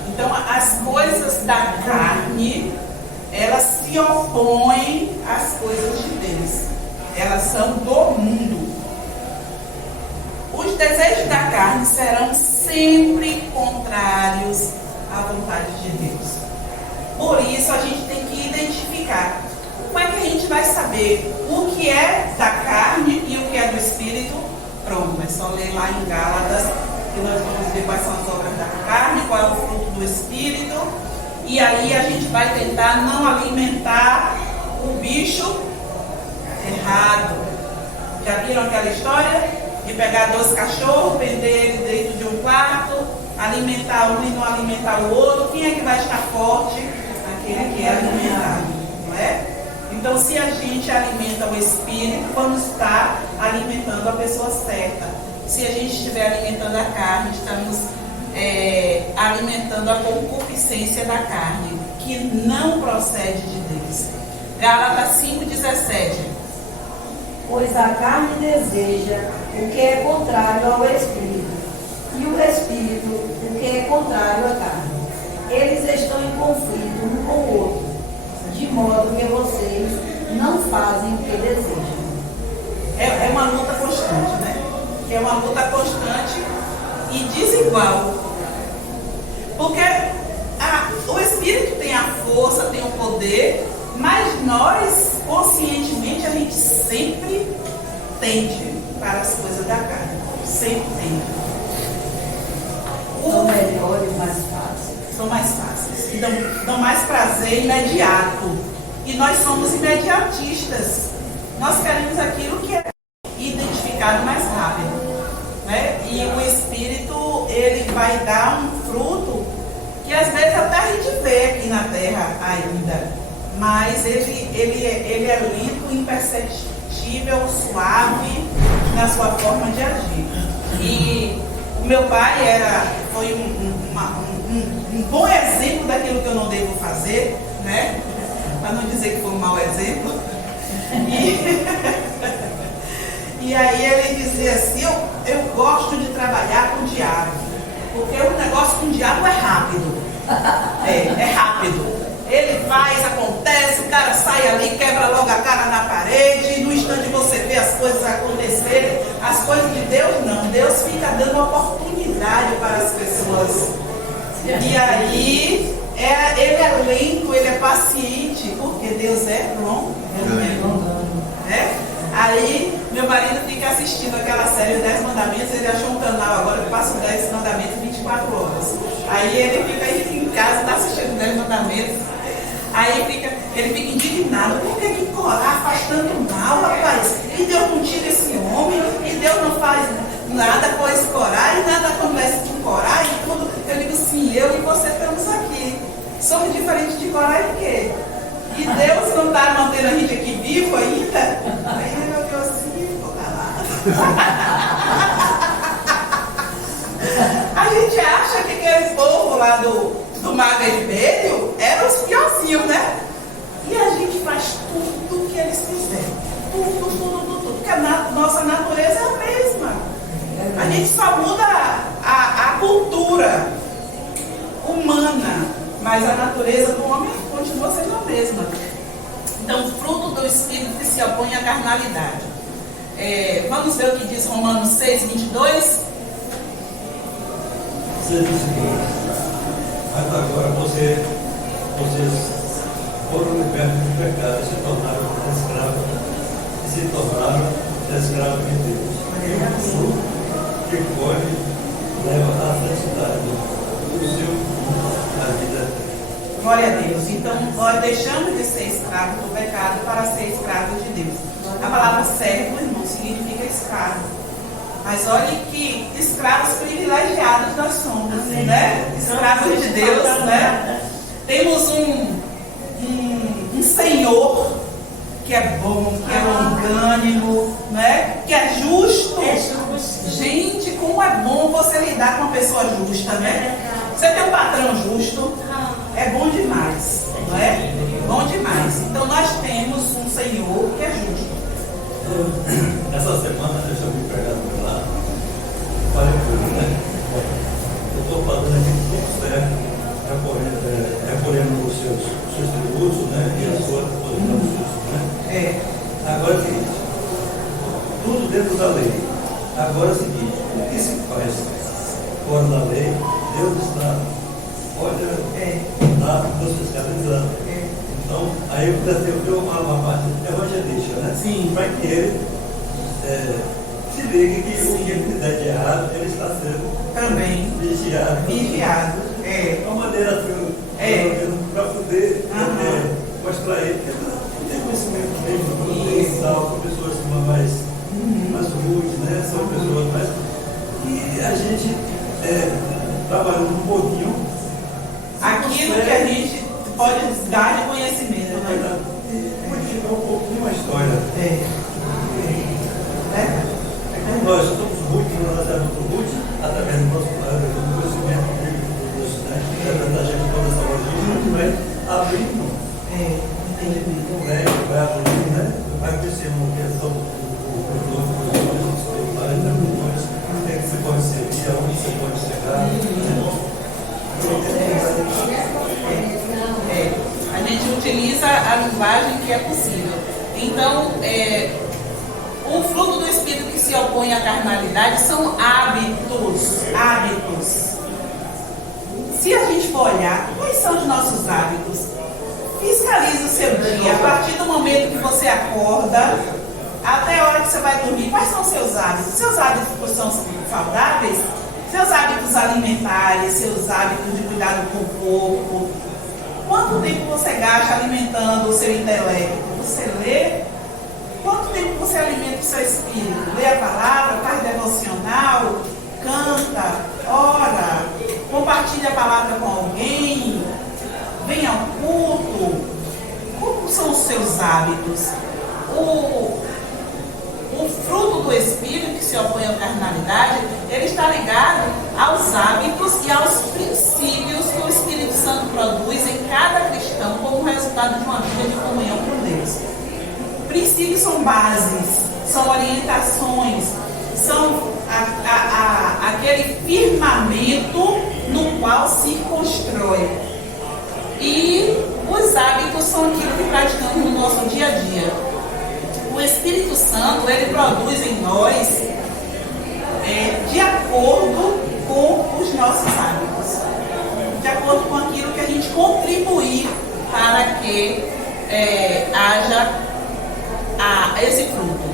Então, as coisas da carne, elas se opõem às coisas de Deus. Elas são do mundo. Os desejos da carne serão sempre contrários à vontade de Deus. Por isso, a gente tem que identificar. Como é que a gente vai saber o que é da carne e o que é do Espírito? Pronto, é só ler lá em Gálatas, que nós vamos ver quais são as obras da carne, qual é o fruto do Espírito. E aí a gente vai tentar não alimentar o bicho errado. Já viram aquela história? De pegar 2 cachorros, prender ele dentro de um quarto, alimentar um e não alimentar o outro. Quem é que vai estar forte? Aquele que é alimentado, não é? Então, se a gente alimenta o espírito, vamos estar alimentando a pessoa certa. Se a gente estiver alimentando a carne, estamos alimentando a concupiscência da carne, que não procede de Deus. Gálatas 5,17. Pois a carne deseja o que é contrário ao Espírito, e o Espírito o que é contrário à carne. Eles estão em conflito um com o outro, de modo que vocês não fazem o que desejam. É uma luta constante, né? É uma luta constante e desigual. Porque o Espírito tem a força, tem o poder, mas nós, conscientemente, a gente sempre tende para as coisas da carne. Sempre tende. São melhores, mais fáceis. São mais fáceis. E dão mais prazer imediato. E nós somos imediatistas. Nós queremos aquilo que é identificado mais rápido. Né? E o Espírito, ele vai dar um fruto que às vezes até a gente vê aqui na terra ainda. Mas ele é lento, imperceptível, suave na sua forma de agir. E o meu pai foi um bom exemplo daquilo que eu não devo fazer, né? Para não dizer que foi um mau exemplo. E aí ele dizia assim, eu gosto de trabalhar com o diabo, porque o negócio com o diabo é rápido. É rápido. Ele faz, acontece, o cara sai ali, quebra logo a cara na parede, e no instante você vê as coisas acontecerem. As coisas de Deus não. Deus fica dando oportunidade para as pessoas. E aí, ele é lento, ele é paciente, porque Deus é longo. Aí, meu marido fica assistindo aquela série 10 Mandamentos, ele achou um canal agora que passa 10 Mandamentos 24 horas. Aí ele fica em casa, está assistindo os 10 mandamentos. Aí ele fica indignado. Por que Corá faz tanto mal, rapaz? E Deus não tira esse homem, e Deus não faz nada com esse Corá, e nada acontece com Corá e tudo. Eu digo sim, eu e você estamos aqui. Somos diferentes de Corá em quê? E Deus não está mantendo a gente aqui vivo ainda? Aí ele olhou assim e ficou calado. A gente acha que aquele povo lá do Mar Vermelho eram os piorzinhos, né? E a gente faz tudo que eles fizeram. Tudo. Porque a nossa natureza é a mesma. A gente só muda a cultura humana, mas a natureza do homem continua sendo a mesma. Então, fruto do Espírito que se opõe à carnalidade. Vamos ver o que diz Romanos 6, 22. Você diz o seguinte: mas agora vocês foram libertos do pecado, se tornaram escravos de Deus. E o fruto que pode leva à felicidade do seu a vida eterna. Glória a Deus. Então, nós deixamos de ser escravos do pecado para ser escravos de Deus. A palavra servo, irmão, significa escravo. Mas olhe que escravos privilegiados nós somos, né? Escravos de Deus, né? Temos um Senhor que é bom, que é longânimo, né? Que é justo. Gente, como é bom você lidar com uma pessoa justa, né? Você tem um patrão justo, é bom demais, não é? Bom demais. Então nós temos um Senhor que é justo. Essa semana eu chamei o pregador lá, falei com ele, né? Eu estou fazendo aqui tudo certo, recolhendo os seus tributos, né? E as suas posições, né? Agora é o seguinte, tudo dentro da lei. Agora é o seguinte, o que se faz fora da lei, Deus está, nos fiscalizando. Então, aí eu desenvolvi uma parte evangelística, né? Sim. Para que ele se ligue que o que ele fizer de errado, ele está sendo Também vigiado. Vigiado. Uma maneira para poder mostrar a ele que ele não tem conhecimento mesmo, são pessoas mais rudes, né? São pessoas mais. E a gente trabalhando um pouquinho. Aquilo que a gente pode dar de conhecimento, né? Modificar um pouquinho a história. Nós somos rudes, nós somos rudes, através do nosso conhecimento da gente toda essa origem, vai abrindo vai abrindo, né? Vai crescendo a questão dos espirituais, tem que se pode servir, aonde você pode chegar. A gente utiliza a linguagem que é possível. Então, o fruto do Espírito que se opõe à carnalidade são hábitos. Se a gente for olhar, quais são os nossos hábitos? Fiscalize o seu dia. A partir do momento que você acorda até a hora que você vai dormir, quais são os seus hábitos? Seus hábitos são saudáveis? Seus hábitos alimentares, seus hábitos de cuidado com o corpo. Quanto tempo você gasta alimentando o seu intelecto? Você lê? Quanto tempo você alimenta o seu espírito? Lê a palavra, faz devocional, canta, ora, compartilha a palavra com alguém, vem ao culto. Como são os seus hábitos? O fruto do Espírito que se opõe à carnalidade, ele está ligado aos hábitos e aos princípios que o Espírito Santo produz em cada cristão como resultado de uma vida de comunhão com Deus. Princípios são bases, são orientações, são aquele firmamento no qual se constrói. E os hábitos são aquilo que praticamos no nosso dia a dia. O Espírito Santo, ele produz em nós de acordo com os nossos hábitos, de acordo com aquilo que a gente contribuir para que haja esse fruto.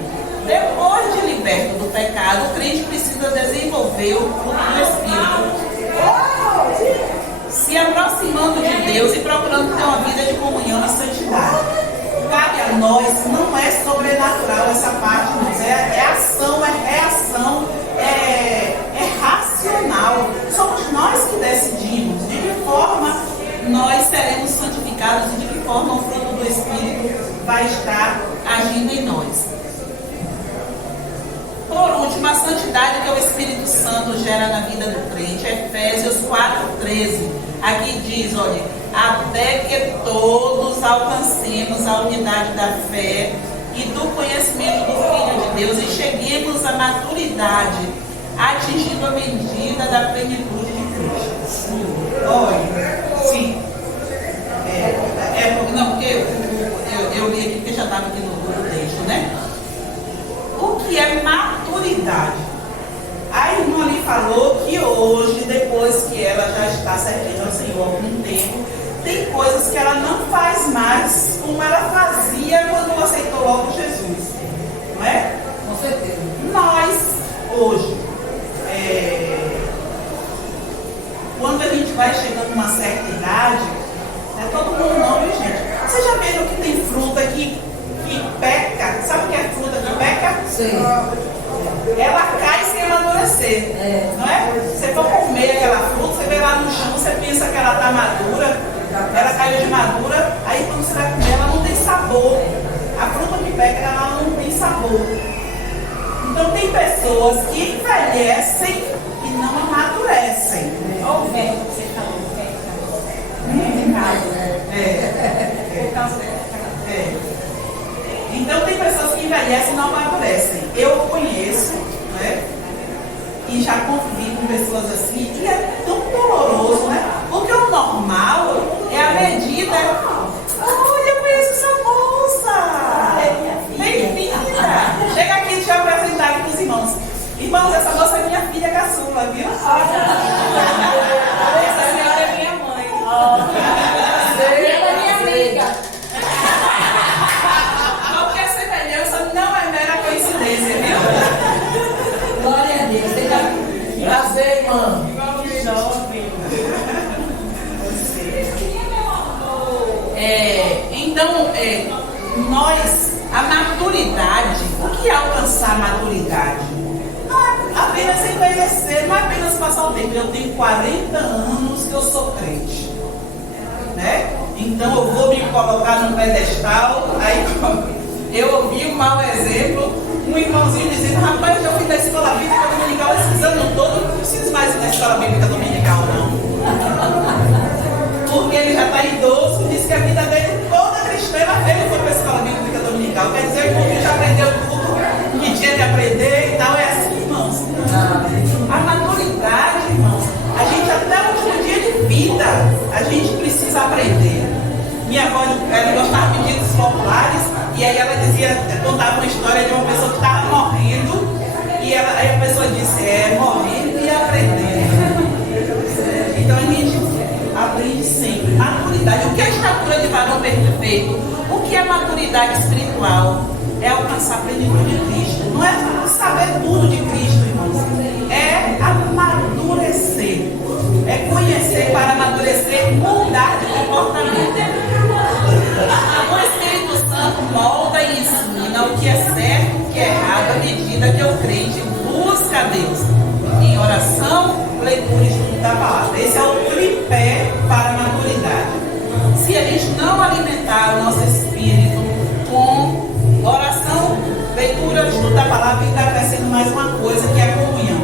Depois de liberto do pecado, o crente precisa desenvolver o fruto do Espírito. Se aproximando de Deus e procurando ter uma vida de comunhão e santidade. Cabe a nós, não é sobrenatural essa parte, mas é ação, é reação, é racional. Somos nós que decidimos de que forma nós seremos santificados e de que forma o fruto do Espírito vai estar agindo em nós. Por último, a santidade que o Espírito Santo gera na vida do crente, Efésios 4,13. Aqui diz, olha, até que todos alcancemos a unidade da fé e do conhecimento do Filho de Deus e cheguemos à maturidade, atingindo a medida da plenitude de Cristo. Olha, sim. Não, porque eu li aqui, porque já estava aqui no texto, né? O que é maturidade? A irmã ali falou que hoje, depois que ela já está servindo ao Senhor há algum tempo, tem coisas que ela não faz mais como ela fazia quando aceitou logo Jesus. Não é? Com certeza. Nós, hoje, quando a gente vai chegando a uma certa idade, não é todo mundo não, viu, gente? Vocês já viram que tem fruta que peca? Sabe o que é fruta que peca? Sim. Ela cai sem amadurecer, não é? Você for comer aquela fruta, você vê lá no chão, você pensa que ela está madura, ela caiu de madura, aí quando você vai comer, ela não tem sabor. A fruta que peca, ela não tem sabor. Então tem pessoas que envelhecem e não amadurecem. Olha o verbo que você falou, Então tem pessoas que envelhecem e não amadurecem. Eu conheço, né? E já convivi com pessoas assim, e é tão doloroso, né? Porque o normal é a medida. Olha, eu conheço essa moça! Bem-vinda! Chega aqui, deixa eu apresentar aqui para os irmãos. Irmãos, essa moça é minha filha caçula, viu? essa senhora é minha mãe. Ela é minha amiga. Qualquer semelhança não é mera coincidência, viu? Glória a Deus. Tem que prazer, irmã. Então, nós, a maturidade, o que é alcançar a maturidade? Não é apenas envelhecer, não é apenas passar o tempo. Eu tenho 40 anos que eu sou crente, né? Então eu vou me colocar num pedestal. Aí eu ouvi um mau exemplo, um irmãozinho dizendo: rapaz, eu fui da escola bíblica dominical esses anos todos, não preciso mais ir na escola bíblica dominical, não. Porque ele já está idoso, diz que a vida dele toda cristã, ele foi para a escola bíblica dominical. Quer dizer, o povo já aprendeu tudo que tinha de aprender e tal. É assim, irmãos. A maturidade, irmãos, a gente até o último dia de vida, a gente precisa aprender. Minha avó, ela gostava de ditos populares, e aí ela dizia, contava uma história de uma pessoa que estava morrendo, e aí a pessoa disse, morrendo e aprendendo. Então a gente aprende sempre. Maturidade. O que é a estatura de varão perfeito? O que é maturidade espiritual? É alcançar a plenitude de Cristo. Não é saber tudo de Cristo, irmãos. É amadurecer. É conhecer para amadurecer e mudar de comportamento. O Espírito Santo molda e ensina o que é certo e o que é errado à medida que o crente busca a Deus. Em oração, leitura e estudo da palavra. Esse é o tripé para a maturidade. Se a gente não alimentar o nosso espírito com oração, leitura, estudo da palavra, e está crescendo mais uma coisa, que é a comunhão.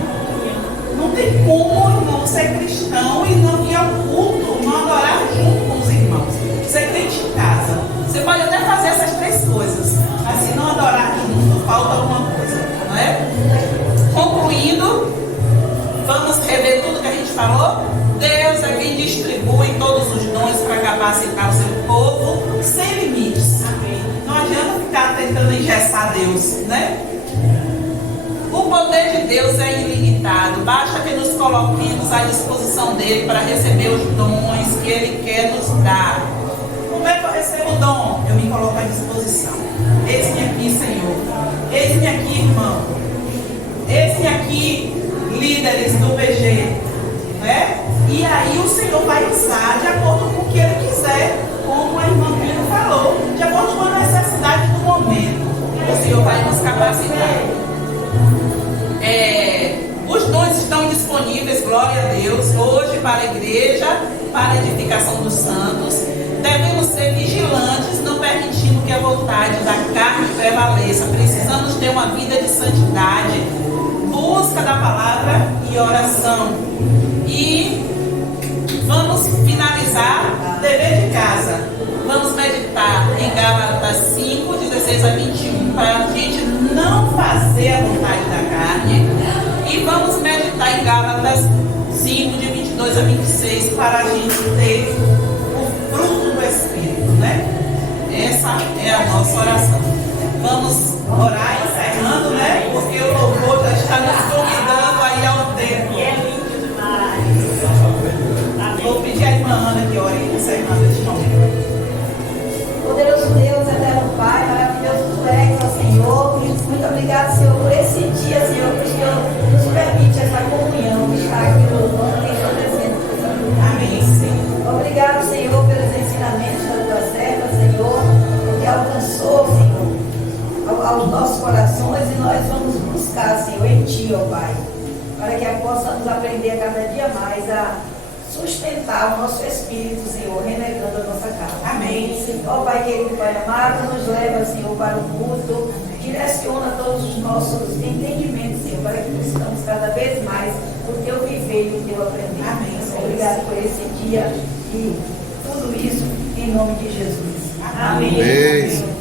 Não tem como, irmão, ser cristão e não ir ao culto, não adorar junto com os irmãos. Ser crente em casa. Você pode até fazer essas três coisas, mas se não adorar junto, falta alguma coisa, não é? Concluindo, vamos rever tudo que a gente falou. Deus é quem distribui todos os dons para capacitar o seu povo sem limites. Não adianta ficar tentando engessar Deus, né? O poder de Deus é ilimitado. Basta que nos coloquemos à disposição dele para receber os dons que ele quer nos dar. Como é que eu recebo o dom? Eu me coloco à disposição. Eis-me aqui, Senhor. Eis-me aqui, irmão. Eis-me aqui, líderes do PG, né? E aí o Senhor vai usar de acordo com que Ele quiser, como a irmã Pino falou, de acordo com a necessidade do momento. O Senhor vai nos capacitar. Os dons estão disponíveis, glória a Deus, hoje para a igreja, para a edificação dos santos. Devemos ser vigilantes, não permitindo que a vontade da carne prevaleça. Precisamos ter uma vida de santidade, busca da palavra e oração. E vamos finalizar dever de casa. Vamos meditar em Gálatas 5, 16 a 21, para a gente não fazer a vontade da carne. E vamos meditar em Gálatas 5, de 22 a 26, para a gente ter o fruto do Espírito, né? Essa é a nossa oração. Vamos orar encerrando, né? Porque o louvor já está nos convidando aí ao tempo. E é lindo demais. Vou pedir a irmã Ana que ore encerrando este momento. Poderoso Deus, eterno Pai, maravilhoso Tu és, ó Senhor. Muito obrigado, Senhor, por esse dia, Senhor, que o Senhor nos permite essa comunhão, de estar aqui louvando e agradecendo. Amém, Senhor. Obrigado, Senhor, pelos ensinamentos da Tua serva, Senhor, que alcançou, Senhor, aos nossos corações, e nós vamos buscar, Senhor, em Ti, ó Pai, para que possamos aprender a cada dia mais a sustentar o nosso espírito, Senhor, renegando a nossa carne. Amém. Ó Pai querido, Pai amado, nos leva, Senhor, para o culto, direciona todos os nossos entendimentos, Senhor, para que possamos cada vez mais o Teu viver e o Teu aprender. Amém. Obrigado por esse dia e tudo isso em nome de Jesus. Amém. Amém.